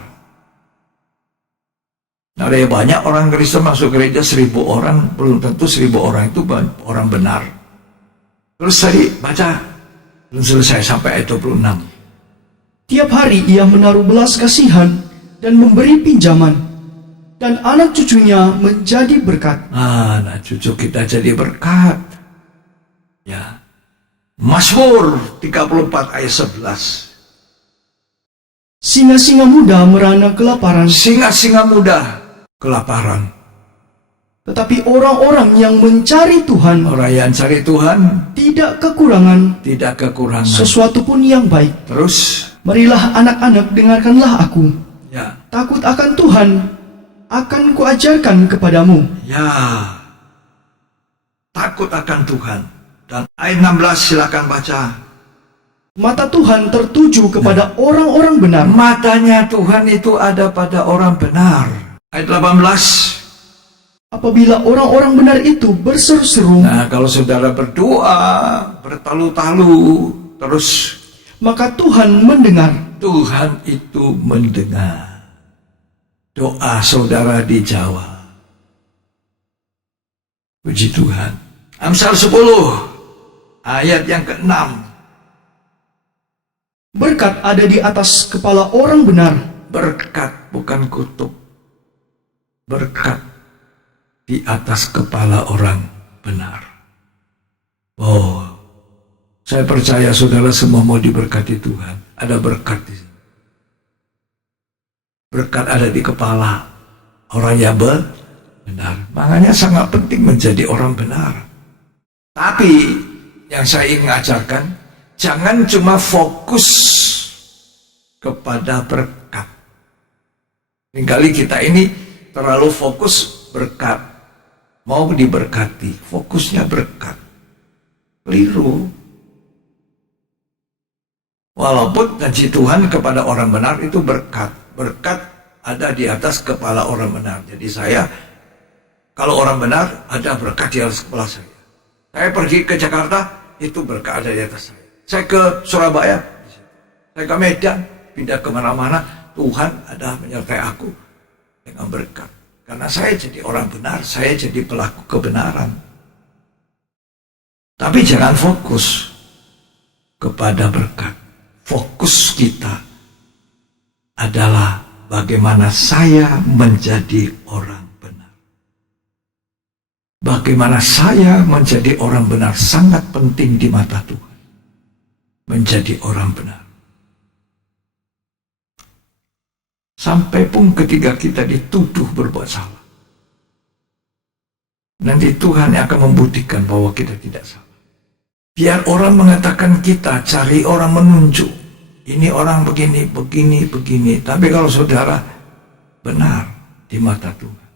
Nah, ada banyak orang Kristen masuk gereja 1000 orang, belum tentu 1000 orang itu orang benar. Terus tadi baca, belum selesai sampai ayat 26. Tiap hari ia menaruh belas kasihan dan memberi pinjaman, dan anak cucunya menjadi berkat. Nah, cucu kita jadi berkat. Ya. Mazmur 34 ayat 11. Singa-singa muda merana kelaparan, Singa-singa muda kelaparan. tetapi orang-orang yang mencari Tuhan Orang yang cari Tuhan tidak kekurangan tidak kekurangan. sesuatu pun yang baik. Terus, Marilah anak-anak, dengarkanlah aku. ya, Takut akan Tuhan akan kuajarkan kepadamu. ya, takut akan Tuhan. Dan ayat 16 silakan baca. Mata Tuhan tertuju kepada orang-orang benar. Matanya Tuhan itu ada pada orang benar. Ayat 18. Apabila orang-orang benar itu berseru-seru, Nah, kalau saudara berdoa, bertalu-talu, terus maka Tuhan mendengar. Tuhan itu mendengar. Doa saudara dijawab. Puji Tuhan. Amsal 10, ayat yang ke-6. Berkat ada di atas kepala orang benar. Berkat bukan kutuk. Berkat di atas kepala orang benar. Oh, saya percaya saudara semua mau diberkati Tuhan. Ada berkat di sini. Berkat ada di kepala orang yang benar. Makanya sangat penting menjadi orang benar. Tapi yang saya ingin ajarkan, jangan cuma fokus kepada berkat. Seringkali kita ini terlalu fokus berkat. Mau diberkati, fokusnya berkat. Keliru. Walaupun janji Tuhan kepada orang benar itu berkat. Berkat ada di atas kepala orang benar. Jadi saya, kalau orang benar, ada berkat di atas kepala saya. Saya pergi ke Jakarta, itu berkat ada di atas saya. Saya ke Surabaya, saya ke Medan, pindah kemana-mana, Tuhan ada menyertai aku dengan berkat. Karena saya jadi orang benar, saya jadi pelaku kebenaran. Tapi jangan fokus kepada berkat. Fokus kita adalah bagaimana saya menjadi orang benar. Bagaimana saya menjadi orang benar sangat penting di mata Tuhan. Menjadi orang benar. Sampai pun ketika kita dituduh berbuat salah. Nanti Tuhan yang akan membuktikan bahwa kita tidak salah. Biar orang mengatakan kita, cari orang menunjuk. Ini orang begini, begini, begini. Tapi kalau saudara benar di mata Tuhan,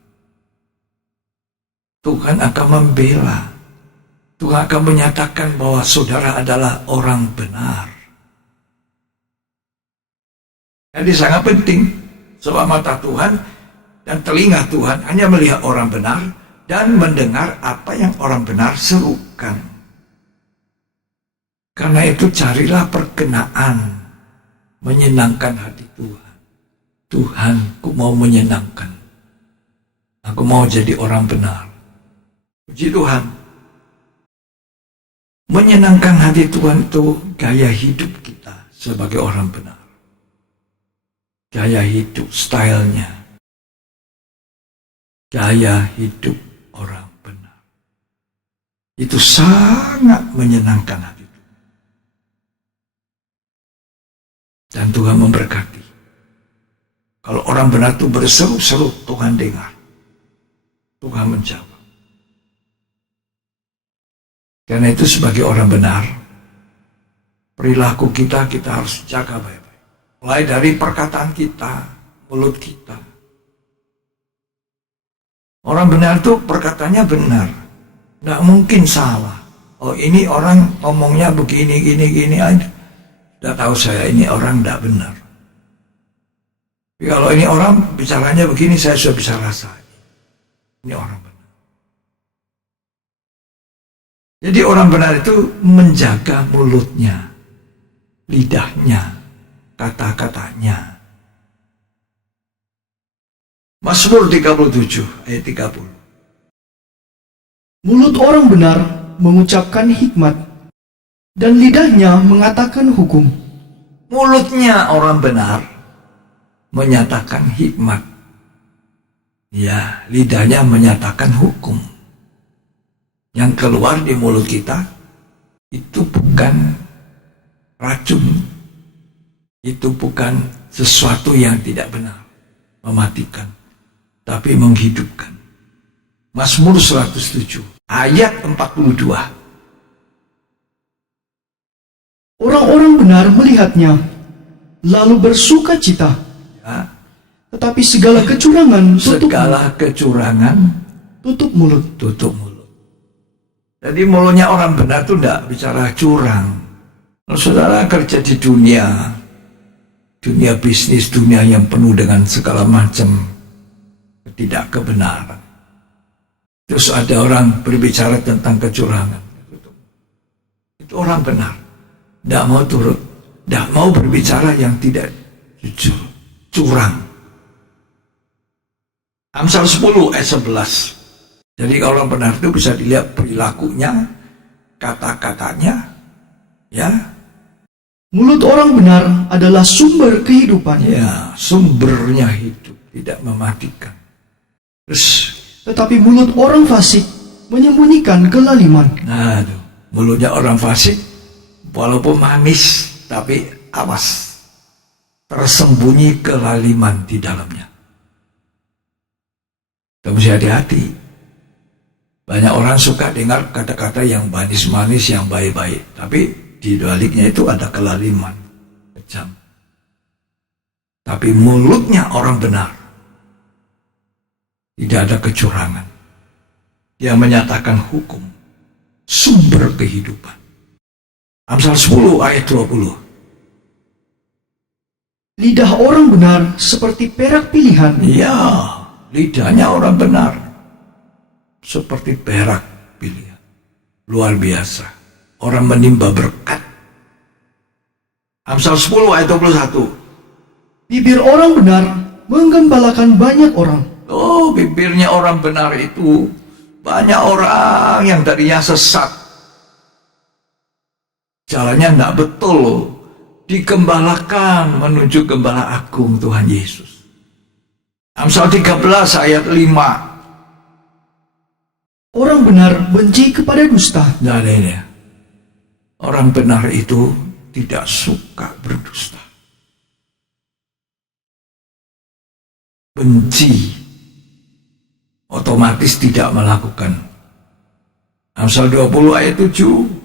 Tuhan akan membela. Tuhan akan menyatakan bahwa saudara adalah orang benar. Jadi sangat penting. Sebab mata Tuhan dan telinga Tuhan hanya melihat orang benar dan mendengar apa yang orang benar serukan. Karena itu carilah perkenaan menyenangkan hati Tuhan. Tuhan, aku mau menyenangkan. Aku mau jadi orang benar. Puji Tuhan. Menyenangkan hati Tuhan itu gaya hidup kita sebagai orang benar. Gaya hidup, stylenya. Gaya hidup orang benar. Itu sangat menyenangkan hati Tuhan. Dan Tuhan memberkati. Kalau orang benar itu berseru-seru, Tuhan dengar. Tuhan menjawab. Karena itu sebagai orang benar, perilaku kita harus jaga baik-baik. Mulai dari perkataan kita, mulut kita. Orang benar itu perkataannya benar. Nggak mungkin salah. Oh ini orang ngomongnya begini, gini. Sudah tahu saya ini orang nggak benar. Tapi kalau ini orang bicaranya begini, saya sudah bisa rasa. Ini orang benar. Jadi orang benar itu menjaga mulutnya, lidahnya, kata-katanya. Mazmur 37 ayat 30. Mulut orang benar mengucapkan hikmat, dan lidahnya mengatakan hukum. Mulutnya orang benar menyatakan hikmat. Ya, lidahnya menyatakan hukum. Yang keluar di mulut kita itu bukan racun. Itu bukan sesuatu yang tidak benar, mematikan, tapi menghidupkan. Mazmur 107 ayat 42. Orang-orang benar melihatnya, lalu bersuka cita. Ya, Tetapi segala kecurangan tutup mulut. tutup mulut. Jadi mulutnya orang benar itu tidak bicara curang. Kalau saudara kerja di dunia bisnis, dunia yang penuh dengan segala macam ketidakkebenaran. Terus ada orang berbicara tentang kecurangan. Itu orang benar. Tidak mau turut, tidak mau berbicara yang tidak jujur, curang. Amsal 10 ayat 11. Jadi orang benar itu bisa dilihat perilakunya, kata-katanya, ya. Mulut orang benar adalah sumber kehidupan. Ya, sumbernya hidup, tidak mematikan. Terus, Tetapi mulut orang fasik menyembunyikan kelaliman. nah, tuh, mulutnya orang fasik, walaupun manis, tapi awas, tersembunyi kelaliman di dalamnya. Kamu mesti hati-hati. Banyak orang suka dengar kata-kata yang manis-manis, yang baik-baik, tapi di baliknya itu ada kelaliman, kejam. Tapi mulutnya orang benar, tidak ada kecurangan. Dia menyatakan hukum, sumber kehidupan. Amsal 10 ayat 20. Lidah orang benar seperti perak pilihan. Ya, lidahnya orang benar seperti perak pilihan. Luar biasa. Orang menimba berkat. Amsal 10 ayat 21. Bibir orang benar menggembalakan banyak orang. Oh, bibirnya orang benar itu banyak orang yang tadinya sesat. Jalannya tidak betul, digembalakan menuju gembala agung Tuhan Yesus. Amsal 13 ayat 5. Orang benar benci kepada dusta. Nah, ini ya. Orang benar itu tidak suka berdusta. Benci, otomatis tidak melakukan. Amsal 20 ayat 7.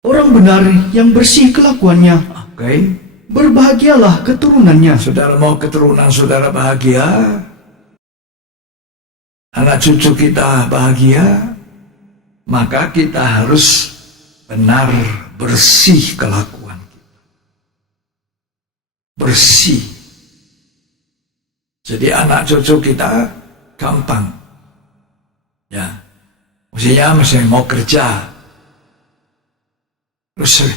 Orang benar yang bersih kelakuannya, Oke. berbahagialah keturunannya. Saudara mau keturunan saudara bahagia, anak cucu kita bahagia, maka kita harus benar, bersih kelakuan kita. Bersih. Jadi anak cucu kita gampang. Ya. Mesti mau kerja. Terus,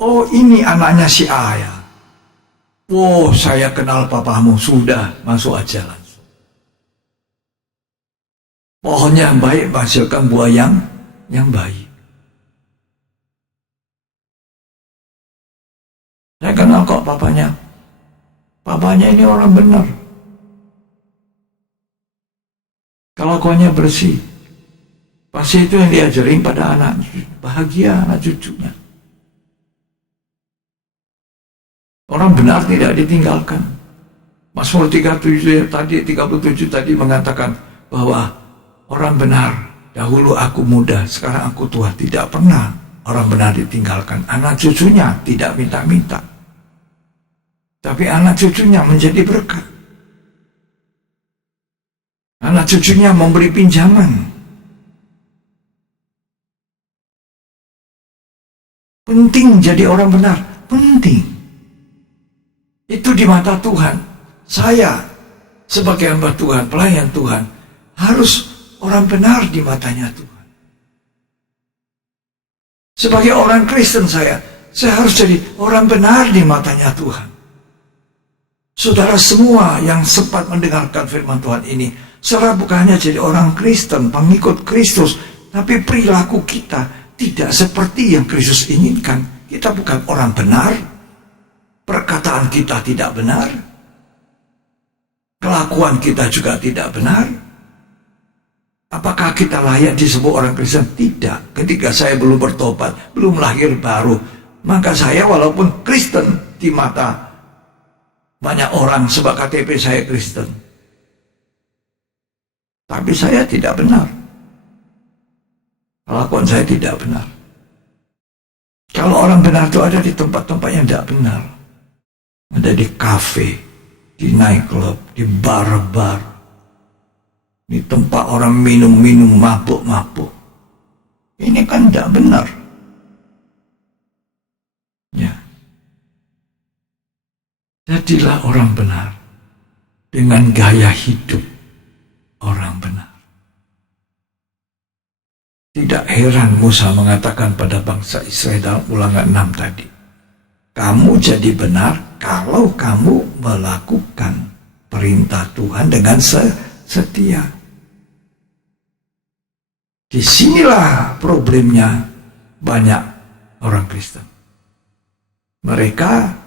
oh ini anaknya si A ya. Oh, saya kenal papamu, sudah masuk aja langsung. Pohonnya yang baik menghasilkan buah yang baik. Saya kenal kok papanya. Papanya ini orang benar. Kelakuannya bersih. Pasti itu yang diajarin pada anak. Bahagia anak cucunya. Orang benar tidak ditinggalkan. Mazmur 37 tadi mengatakan bahwa orang benar, dahulu aku muda, sekarang aku tua. Tidak pernah orang benar ditinggalkan. Anak cucunya tidak minta-minta. Tapi anak cucunya menjadi berkat. Anak cucunya memberi pinjaman. Penting jadi orang benar. Penting. Itu di mata Tuhan. Saya sebagai hamba Tuhan, pelayan Tuhan, harus orang benar di matanya Tuhan. Sebagai orang Kristen saya harus jadi orang benar di matanya Tuhan. Saudara semua yang sempat mendengarkan firman Tuhan ini, saudara bukan hanya jadi orang Kristen, pengikut Kristus, tapi perilaku kita tidak seperti yang Kristus inginkan. Kita bukan orang benar, perkataan kita tidak benar, kelakuan kita juga tidak benar. Apakah kita layak disebut orang Kristen? Tidak. Ketika saya belum bertobat, belum lahir baru, maka saya walaupun Kristen di mata banyak orang sebab KTP saya Kristen, tapi saya tidak benar. Kelakuan saya tidak benar. Kalau orang benar itu ada di tempat-tempat yang tidak benar. Ada di kafe, di nightclub, di bar-bar, di tempat orang minum-minum, mabuk-mabuk. Ini kan tidak benar. Jadilah orang benar dengan gaya hidup orang benar. Tidak heran Musa mengatakan pada bangsa Israel dalam Ulangan 6 tadi, kamu jadi benar kalau kamu melakukan perintah Tuhan dengan setia. Disinilah problemnya banyak orang Kristen. Mereka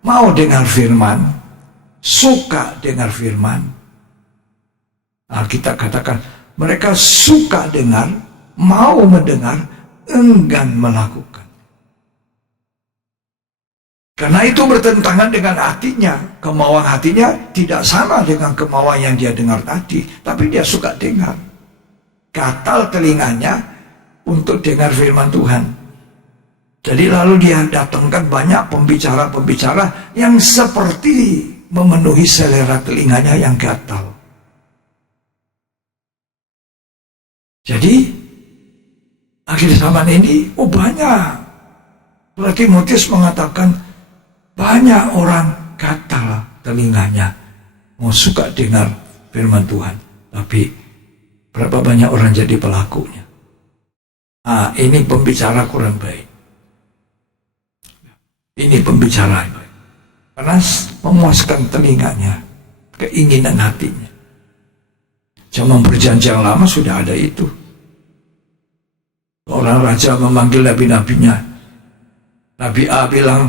mau dengar firman, suka dengar firman. Alkitab katakan, mereka suka dengar, mau mendengar, enggan melakukan. Karena itu bertentangan dengan hatinya. Kemauan hatinya tidak sama dengan kemauan yang dia dengar tadi. Tapi dia suka dengar. Gatal telinganya untuk dengar firman Tuhan. Jadi lalu dia datangkan banyak pembicara-pembicara yang seperti memenuhi selera telinganya yang gatal. Jadi akhir zaman ini banyak. Berarti Timotius mengatakan banyak orang gatal telinganya, mau suka dengar firman Tuhan, tapi berapa banyak orang jadi pelakunya? Ini pembicara kurang baik. Ini pembicara yang baik. Karena memuaskan telinganya, keinginan hatinya. Zaman perjanjian lama sudah ada itu. Orang raja memanggil nabi-nabinya. Nabi A bilang,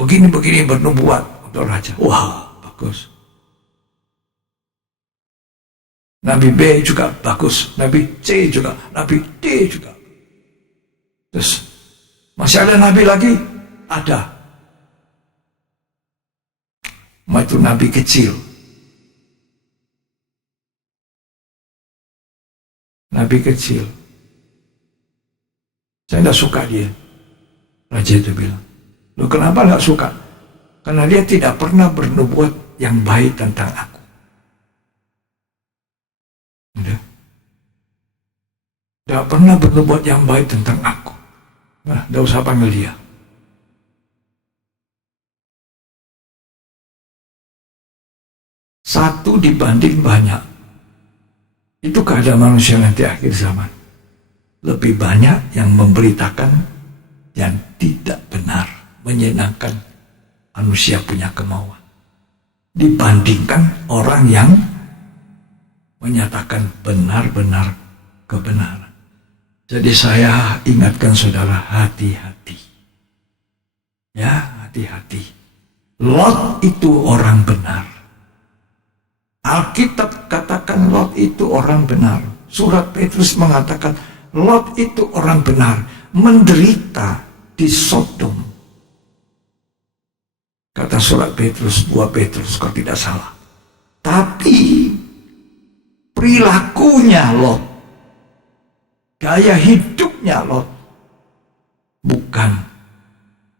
begini-begini bernubuat untuk raja. Wah, bagus. Nabi B juga bagus. Nabi C juga. Nabi D juga. Terus, masih ada nabi lagi? Ada. Itu nabi kecil. Nabi kecil. Saya tidak suka dia. Raja itu bilang, "Loh, kenapa tidak suka?" Karena dia tidak pernah bernubuat yang baik tentang aku. Tidak pernah bernubuat yang baik tentang aku. Nah, tidak usah panggil dia. Satu dibanding banyak. Itu keadaan manusia nanti akhir zaman. Lebih banyak yang memberitakan yang tidak benar, menyenangkan manusia punya kemauan, dibandingkan orang yang menyatakan benar-benar kebenaran. Jadi saya ingatkan saudara, hati-hati. Ya, hati-hati. Lot itu orang benar. Alkitab katakan Lot itu orang benar. Surat Petrus mengatakan Lot itu orang benar, menderita di Sodom. Kata surat Petrus, 2 Petrus kalau tidak salah. Tapi perilakunya Lot, gaya hidupnya Lot bukan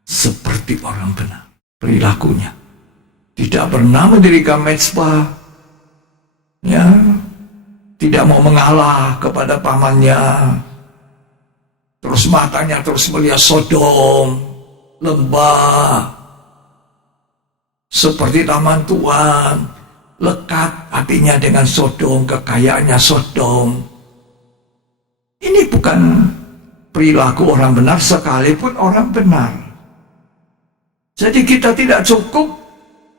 seperti orang benar. Perilakunya tidak pernah mendirikan mezbah. Ya, tidak mau mengalah kepada pamannya. Terus matanya terus melihat Sodom, lembah, seperti taman Tuhan, lekat hatinya dengan Sodom, kekayaannya Sodom. Ini bukan perilaku orang benar sekalipun orang benar. Jadi kita tidak cukup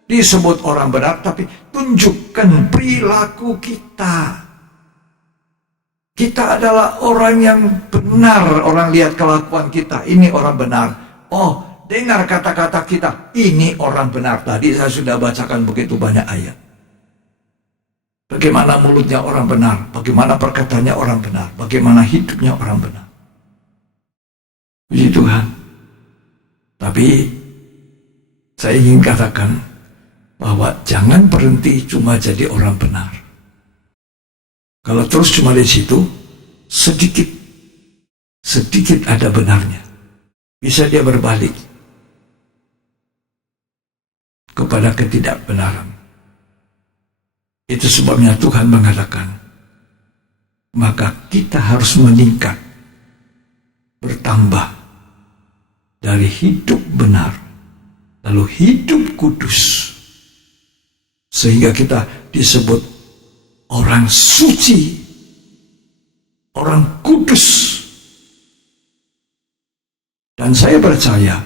disebut orang benar, tapi tunjukkan perilaku kita. Kita adalah orang yang benar. Orang lihat kelakuan kita, ini orang benar. Oh, dengar kata-kata kita, ini orang benar. Tadi saya sudah bacakan begitu banyak ayat. Bagaimana mulutnya orang benar, bagaimana perkataannya orang benar, bagaimana hidupnya orang benar. Puji Tuhan. Tapi saya ingin katakan bahwa jangan berhenti cuma jadi orang benar. Kalau terus cuma di situ, sedikit ada benarnya. Bisa dia berbalik kepada ketidakbenaran. Itu sebabnya Tuhan mengatakan, maka kita harus meningkat, bertambah dari hidup benar, lalu hidup kudus, Sehingga kita disebut orang suci, orang kudus. Dan saya percaya,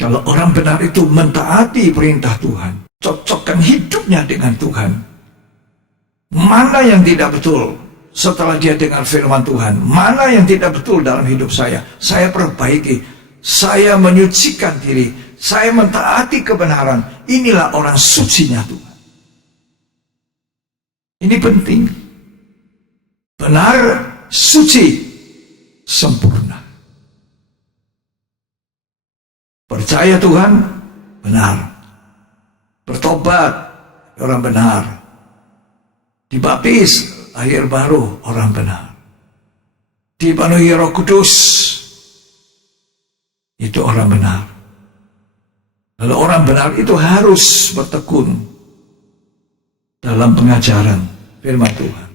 kalau orang benar itu mentaati perintah Tuhan, cocokkan hidupnya dengan Tuhan. Mana yang tidak betul setelah dia dengar firman Tuhan, mana yang tidak betul dalam hidup saya perbaiki, saya menyucikan diri, saya mentaati kebenaran. Inilah orang sucinya Tuhan. Ini penting. Benar, suci, sempurna. Percaya Tuhan, benar. Bertobat, orang benar. Dibaptis, lahir baru, orang benar. Dipenuhi Roh Kudus, itu orang benar. Lalu orang benar itu harus bertekun dalam pengajaran firman Tuhan.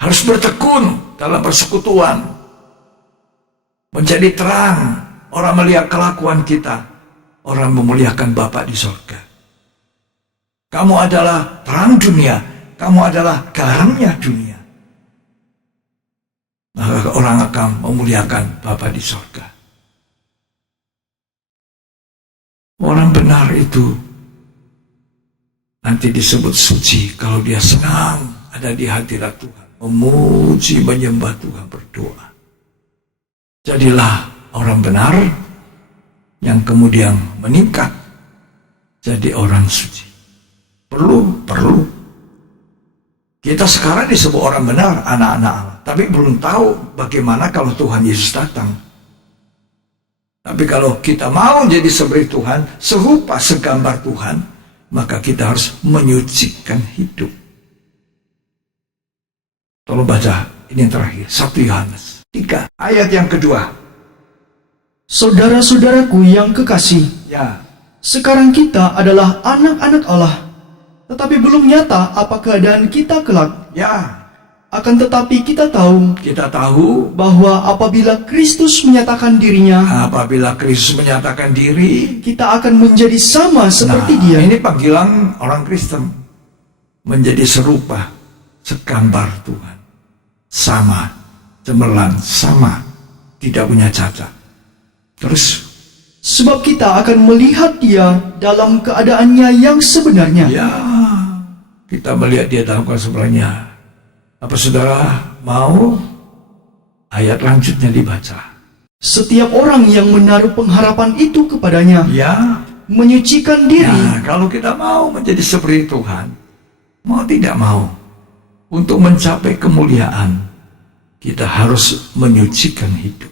Harus bertekun dalam persekutuan. Menjadi terang. Orang melihat kelakuan kita, orang memuliakan Bapa di sorga. Kamu adalah terang dunia, kamu adalah garamnya dunia. Maka orang akan memuliakan Bapa di sorga. Orang benar itu nanti disebut suci kalau dia senang ada di hadirat Tuhan, memuji, menyembah Tuhan, berdoa. Jadilah orang benar yang kemudian meningkat jadi orang suci. Perlu. Kita sekarang disebut orang benar, anak-anak Allah. Tapi belum tahu bagaimana kalau Tuhan Yesus datang. Tapi kalau kita mau jadi seperti Tuhan, serupa segambar Tuhan, maka kita harus menyucikan hidup. Tolong baca ini yang terakhir, 1 Yohanes 3 ayat yang kedua. Saudara-saudaraku yang kekasih, Ya, sekarang kita adalah anak-anak Allah, tetapi belum nyata apa keadaan kita kelak. ya, Akan tetapi kita tahu kita tahu bahwa apabila Kristus menyatakan dirinya, apabila Kristus menyatakan diri, kita akan menjadi sama seperti Dia. Ini panggilan orang Kristen menjadi serupa, segambar Tuhan, sama, cemerlang, sama, tidak punya cacat. Terus, Sebab kita akan melihat Dia dalam keadaannya yang sebenarnya. ya, kita melihat dia dalam sebenarnya. Apa saudara mau ayat lanjutnya dibaca? Setiap orang yang menaruh pengharapan itu kepadanya, Ya, menyucikan diri. ya, kalau kita mau menjadi seperti Tuhan, mau tidak mau, untuk mencapai kemuliaan, kita harus menyucikan hidup.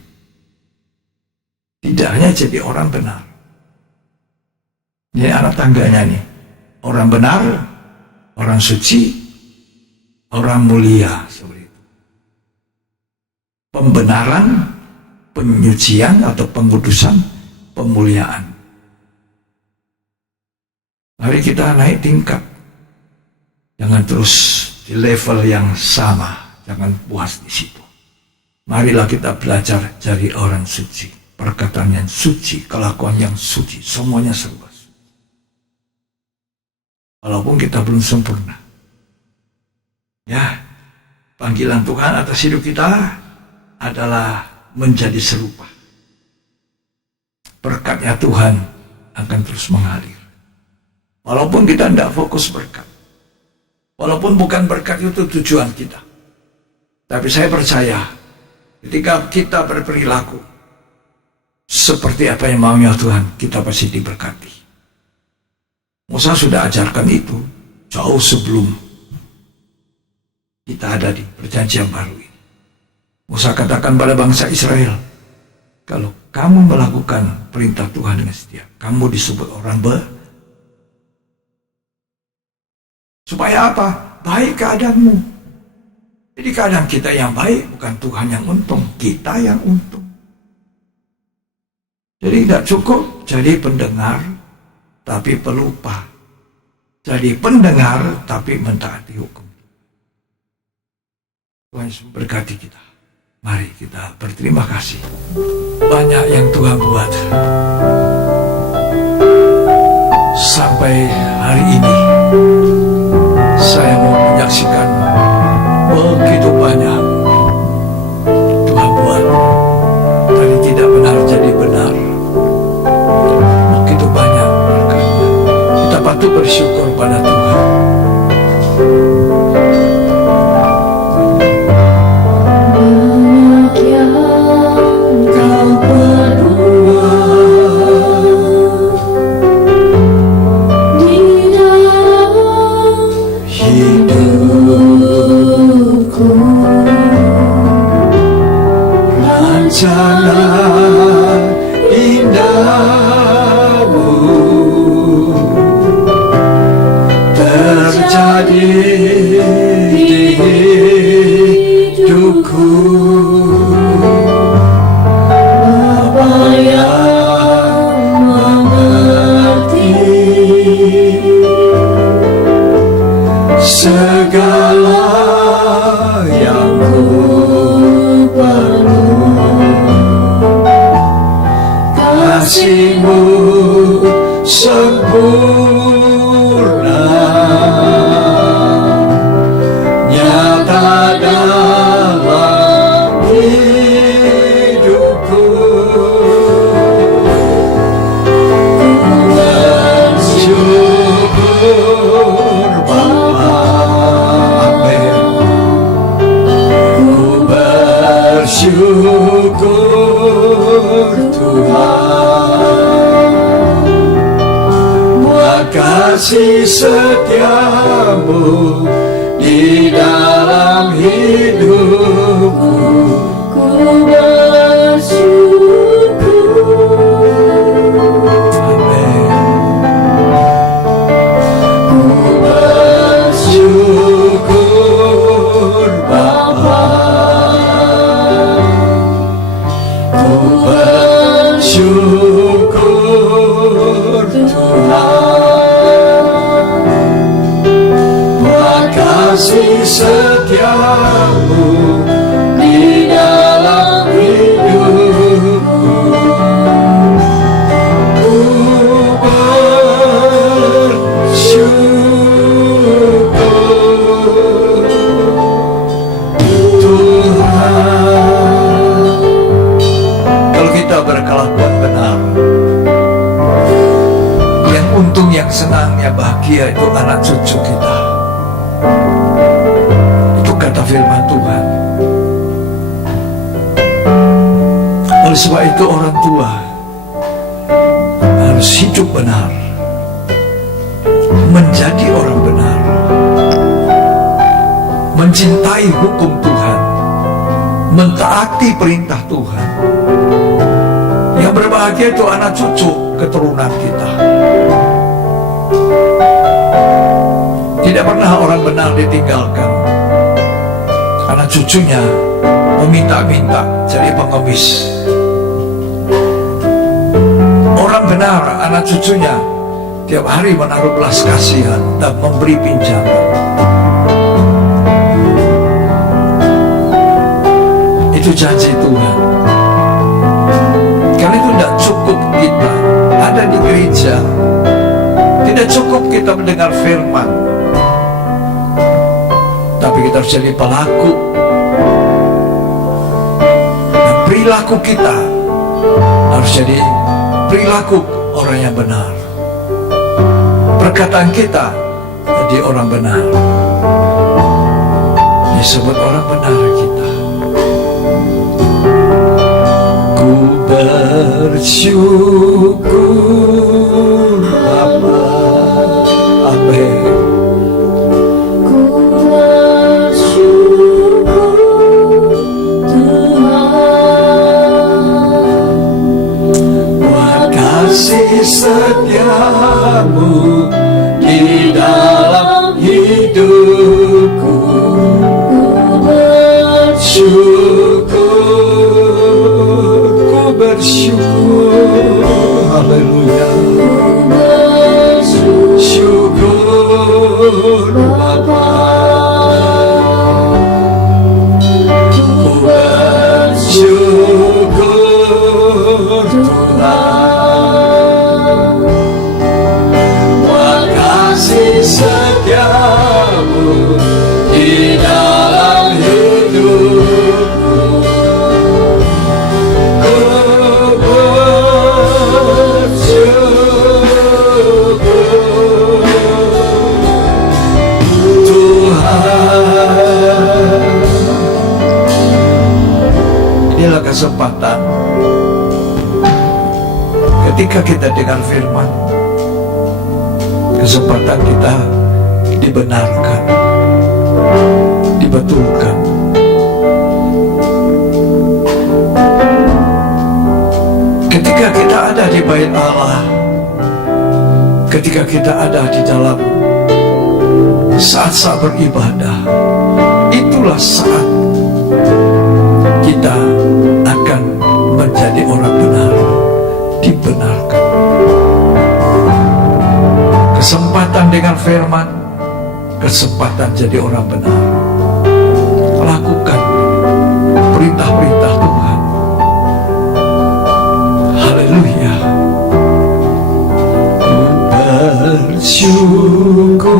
Tidak hanya jadi orang benar. Ini anak tangganya nih. Orang benar, orang suci, orang mulia seperti itu. Pembenaran, penyucian atau pengudusan, pemuliaan. Mari kita naik tingkat. Jangan terus di level yang sama. Jangan puas di situ. Marilah kita belajar dari orang suci. Perkataan yang suci, kelakuan yang suci, semuanya serba suci. Walaupun kita belum sempurna. Ya, panggilan Tuhan atas hidup kita adalah menjadi serupa. Berkatnya Tuhan akan terus mengalir. Walaupun kita tidak fokus berkat. Walaupun bukan berkat itu tujuan kita. Tapi saya percaya, ketika kita berperilaku seperti apa yang maunya Tuhan, kita pasti diberkati. Musa sudah ajarkan itu jauh sebelum kita ada di perjanjian baru ini. Musa katakan pada bangsa Israel, kalau kamu melakukan perintah Tuhan dengan setia, kamu disebut orang supaya apa? Baik keadaanmu. Jadi keadaan kita yang baik, bukan Tuhan yang untung, kita yang untung. Jadi tidak cukup jadi pendengar, tapi pelupa. Jadi pendengar, tapi mentaati hukum. Tuhan Yesus berkati kita. Mari kita berterima kasih. Banyak yang Tuhan buat. sampai hari ini saya mau menyaksikan begitu banyak Tuhan buat tadi tidak benar jadi benar. Begitu banyak berkatnya. Kita patut bersyukur pada Tuhan. Banyak yang kau perbuat di dalam hidupku, Rencana indahmu terjadi di hidupku. Bapa yang mengerti segala yang ku perlu, kasih-Mu sempurna nyata dalam hidupku. Ku bersyukur Bapa, amin. Ku bersyukur Tuhan, buat kasih setiamu di dalam hidupku. ku bersyukur. Amin. Ku bersyukur Bapa, ku bersyukur Tuhan, buat kasih setiamu di dalam hidupku. Ku bersyukur Tuhan. Kalau kita berkelakuan benar, yang untung, yang senang, yang bahagia itu anak cucu kita. Itu kata firman Tuhan. Oleh sebab itu orang tua harus hidup benar, menjadi orang benar, mencintai hukum Tuhan, mentaati perintah Tuhan. Yang berbahagia itu anak cucu keturunan kita. Tidak pernah orang benar ditinggalkan. Anak cucunya meminta-minta jadi pengemis. Orang benar, anak cucunya tiap hari menaruh belas kasihan dan memberi pinjaman. Itu janji Tuhan. Karena itu tidak cukup kita ada di gereja, tidak cukup kita mendengar firman, tapi kita harus jadi pelaku. Dan perilaku kita harus jadi perilaku orang yang benar. Perkataan kita jadi orang benar, disebut orang benar kita. Ku bersyukur Bapa, amin. Ku bersyukur Tuhan, Buat kasih setiamu di dalam hidupku. Ku bersyukur, haleluya. Syukur Bapa, ku bersyukur Tuhan, Ketika kita dengar firman, kesempatan kita dibenarkan, dibetulkan. Ketika kita ada di bait Allah, ketika kita ada di dalam saat-saat beribadah, itulah saat kita akan menjadi orang benar, dibenarkan. Kesempatan dengan firman, kesempatan jadi orang benar. Lakukan perintah-perintah Tuhan. Haleluya. Bersyukur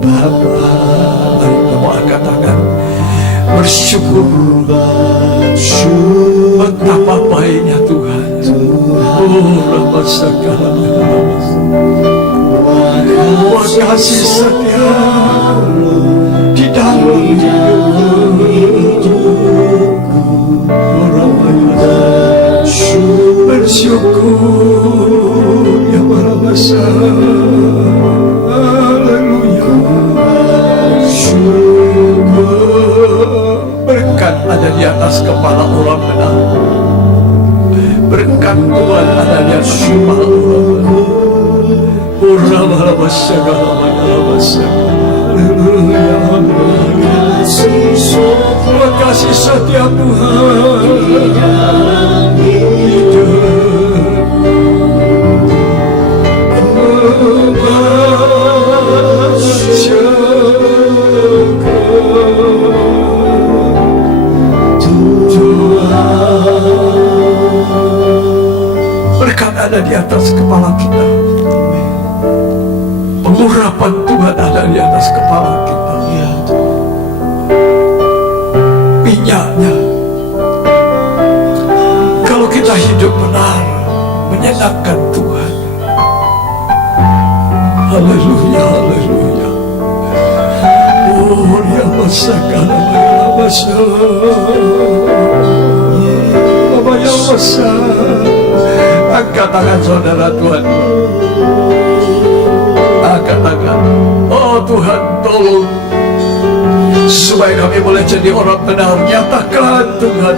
Bapa. Mari kamu angkat tangan. Bersyukur, betapa baiknya Tuhan. Oh, Wah kasih setia di dalam hidupku. Bersyukur ya Maha Besar. Haleluya. Berkat ada di atas kepala orang benar. Berkat Tuhan ada di atas kepala orang benar. Terima kasih setia Tuhan. Berkat ada di atas kepala kita. Pengurapan Tuhan ada di atas kepala kita. Minyaknya, kalau kita hidup benar, menyenangkan Tuhan. Haleluya, haleluya. Oh, ya masakan, ya masakan, ya masakan. Angkat tangan saudara Tuhan. Angkat tangan. Oh Tuhan, tolong supaya kami boleh jadi orang benar. Nyatakan Tuhan.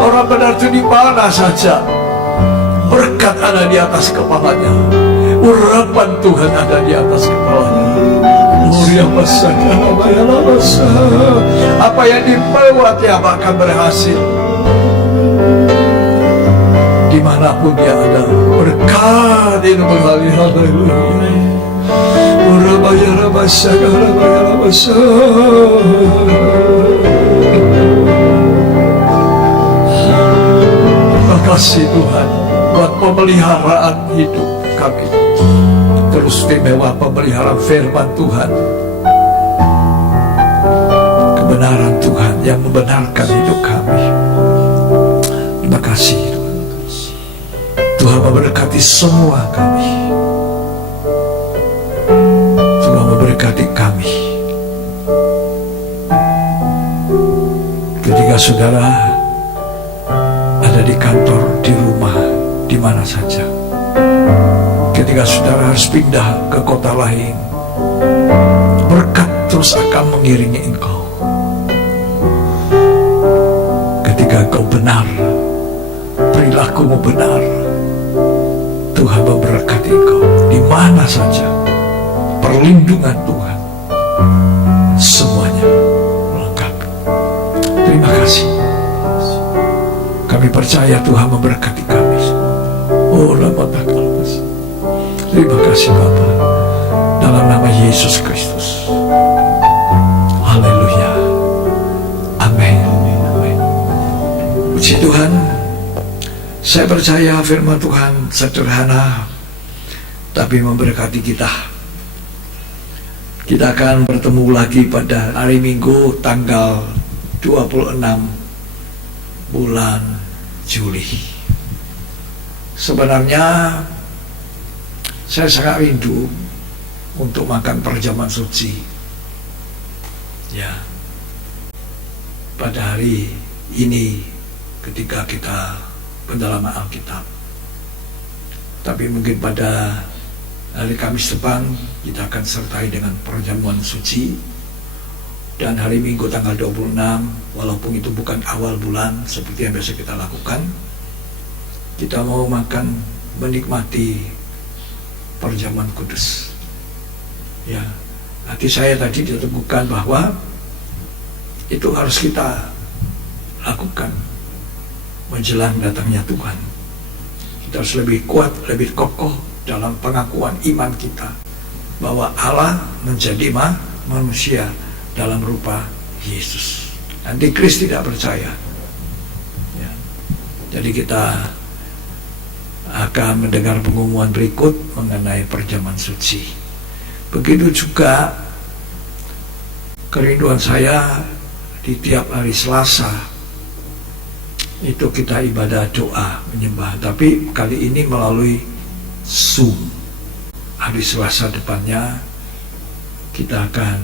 Orang benar itu di mana saja. Berkat ada di atas kepalanya. Urapan Tuhan ada di atas kepalanya. Apa yang diperbuat dia akan berhasil. Dimanapun dia ada, berkat itu mengalir. Haleluya. Terima kasih Tuhan buat pemeliharaan hidup kami. Terus istimewa pemeliharaan firman Tuhan, kebenaran Tuhan yang membenarkan hidup kami. Terima kasih Tuhan, memberkati semua kami. Tuhan memberkati kami. Ketika saudara ada di kantor, di rumah, di mana saja. Ketika saudara harus pindah ke kota lain, berkat terus akan mengiringi engkau. Ketika engkau benar, perilakumu benar, Tuhan memberkati engkau di mana saja. Perlindungan Tuhan semuanya lengkap. Terima kasih. Kami percaya Tuhan memberkati kami. Oh, lama tak. Terima kasih Bapa, dalam nama Yesus Kristus. Haleluya. Amin. Amin. Puji Tuhan. Saya percaya firman Tuhan sederhana tapi memberkati kita. Kita akan bertemu lagi pada hari Minggu tanggal 26 bulan Juli. Sebenarnya saya sangat rindu untuk makan perjamuan suci. Ya, pada hari ini ketika kita pendalaman Alkitab. Tapi mungkin pada hari Kamis depan kita akan sertai dengan perjamuan suci. Dan hari Minggu tanggal 26, walaupun itu bukan awal bulan seperti yang biasa kita lakukan, kita mau menikmati perjamuan kudus. Ya, hati saya tadi diteguhkan bahwa itu harus kita lakukan menjelang datangnya Tuhan. Kita harus lebih kuat, lebih kokoh dalam pengakuan iman kita bahwa Allah menjadi manusia dalam rupa Yesus. Antikris tidak percaya. Ya. Jadi kita akan mendengar pengumuman berikut mengenai perjamuan suci. Begitu juga kerinduan saya di tiap hari Selasa itu kita ibadah doa menyembah, tapi kali ini melalui Zoom. Hari Selasa depannya kita akan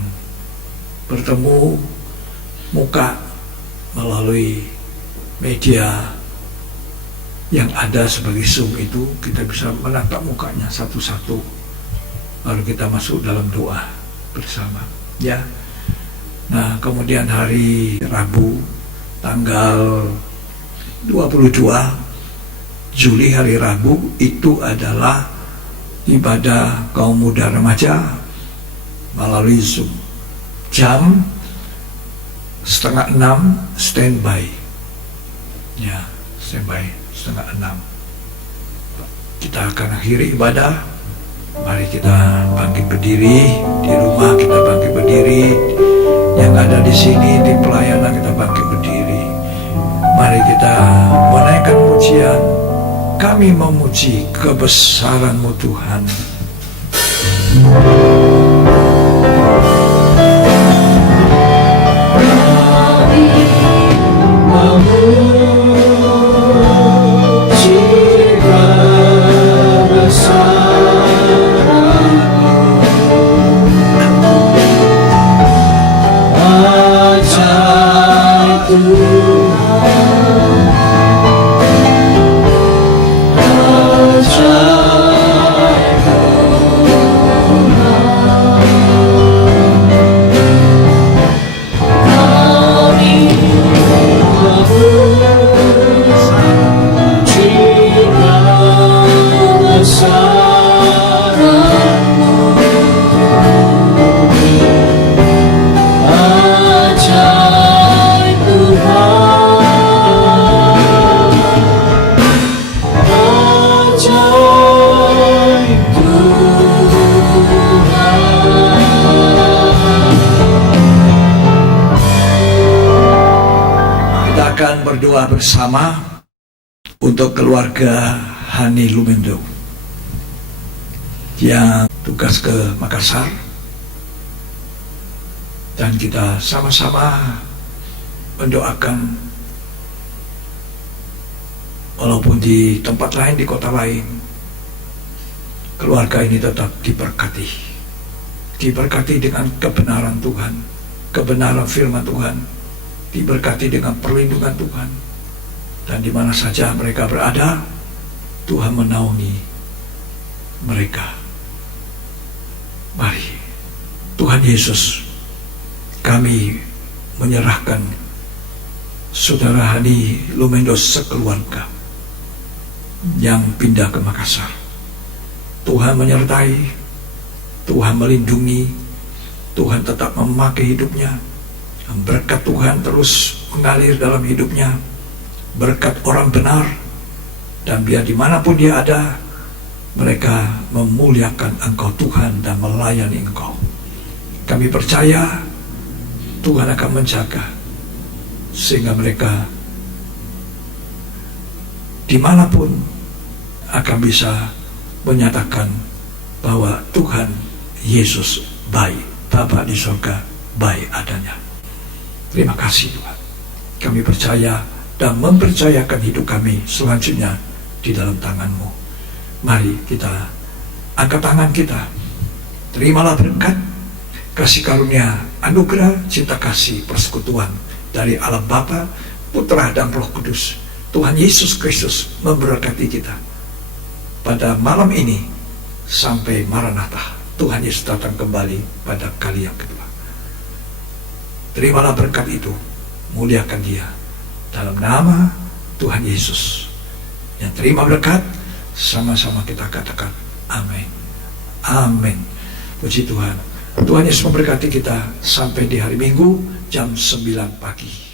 bertemu muka melalui media yang ada sebagai Zoom. Itu kita bisa menatap mukanya satu-satu, lalu kita masuk dalam doa bersama, ya. Nah, kemudian hari Rabu tanggal 22 Juli, hari Rabu itu adalah ibadah kaum muda remaja melalui Zoom. Jam 5:30 standby, ya, standby 5:30. Kita akan akhiri ibadah. Mari kita bangkit berdiri. Di rumah kita bangkit berdiri. Yang ada di sini di pelayanan kita bangkit berdiri. Mari kita menaikkan pujian. Kami memuji kebesaran-Mu Tuhan. Berdoa bersama untuk keluarga Hani Lumendo yang tugas ke Makassar, dan kita sama-sama mendoakan walaupun di tempat lain, di kota lain, keluarga ini tetap diberkati dengan kebenaran Tuhan, kebenaran firman Tuhan, diberkati dengan perlindungan Tuhan, dan di mana saja mereka berada, Tuhan menaungi mereka. Mari Tuhan Yesus, kami menyerahkan saudara Hani Lumendo sekeluarga yang pindah ke Makassar. Tuhan menyertai, Tuhan melindungi, Tuhan tetap memakai hidupnya. Berkat Tuhan terus mengalir dalam hidupnya, berkat orang benar, dan biar dimanapun dia ada, mereka memuliakan Engkau Tuhan dan melayani Engkau. Kami percaya Tuhan akan menjaga sehingga mereka dimanapun akan bisa menyatakan bahwa Tuhan Yesus baik, Bapa di surga baik adanya. Terima kasih Tuhan. Kami percaya dan mempercayakan hidup kami selanjutnya di dalam tangan-Mu. Mari kita angkat tangan kita Terimalah berkat, kasih karunia, anugerah, cinta kasih, persekutuan dari Allah Bapa, Putra, dan Roh Kudus. Tuhan Yesus Kristus memberkati kita pada malam ini sampai Maranatha. Tuhan Yesus datang kembali pada kali yang kedua. Terimalah berkat itu, muliakan Dia dalam nama Tuhan Yesus. Yang terima berkat, sama-sama kita katakan amin. Amin. Puji Tuhan. Tuhan Yesus memberkati kita sampai di hari Minggu jam 9 pagi.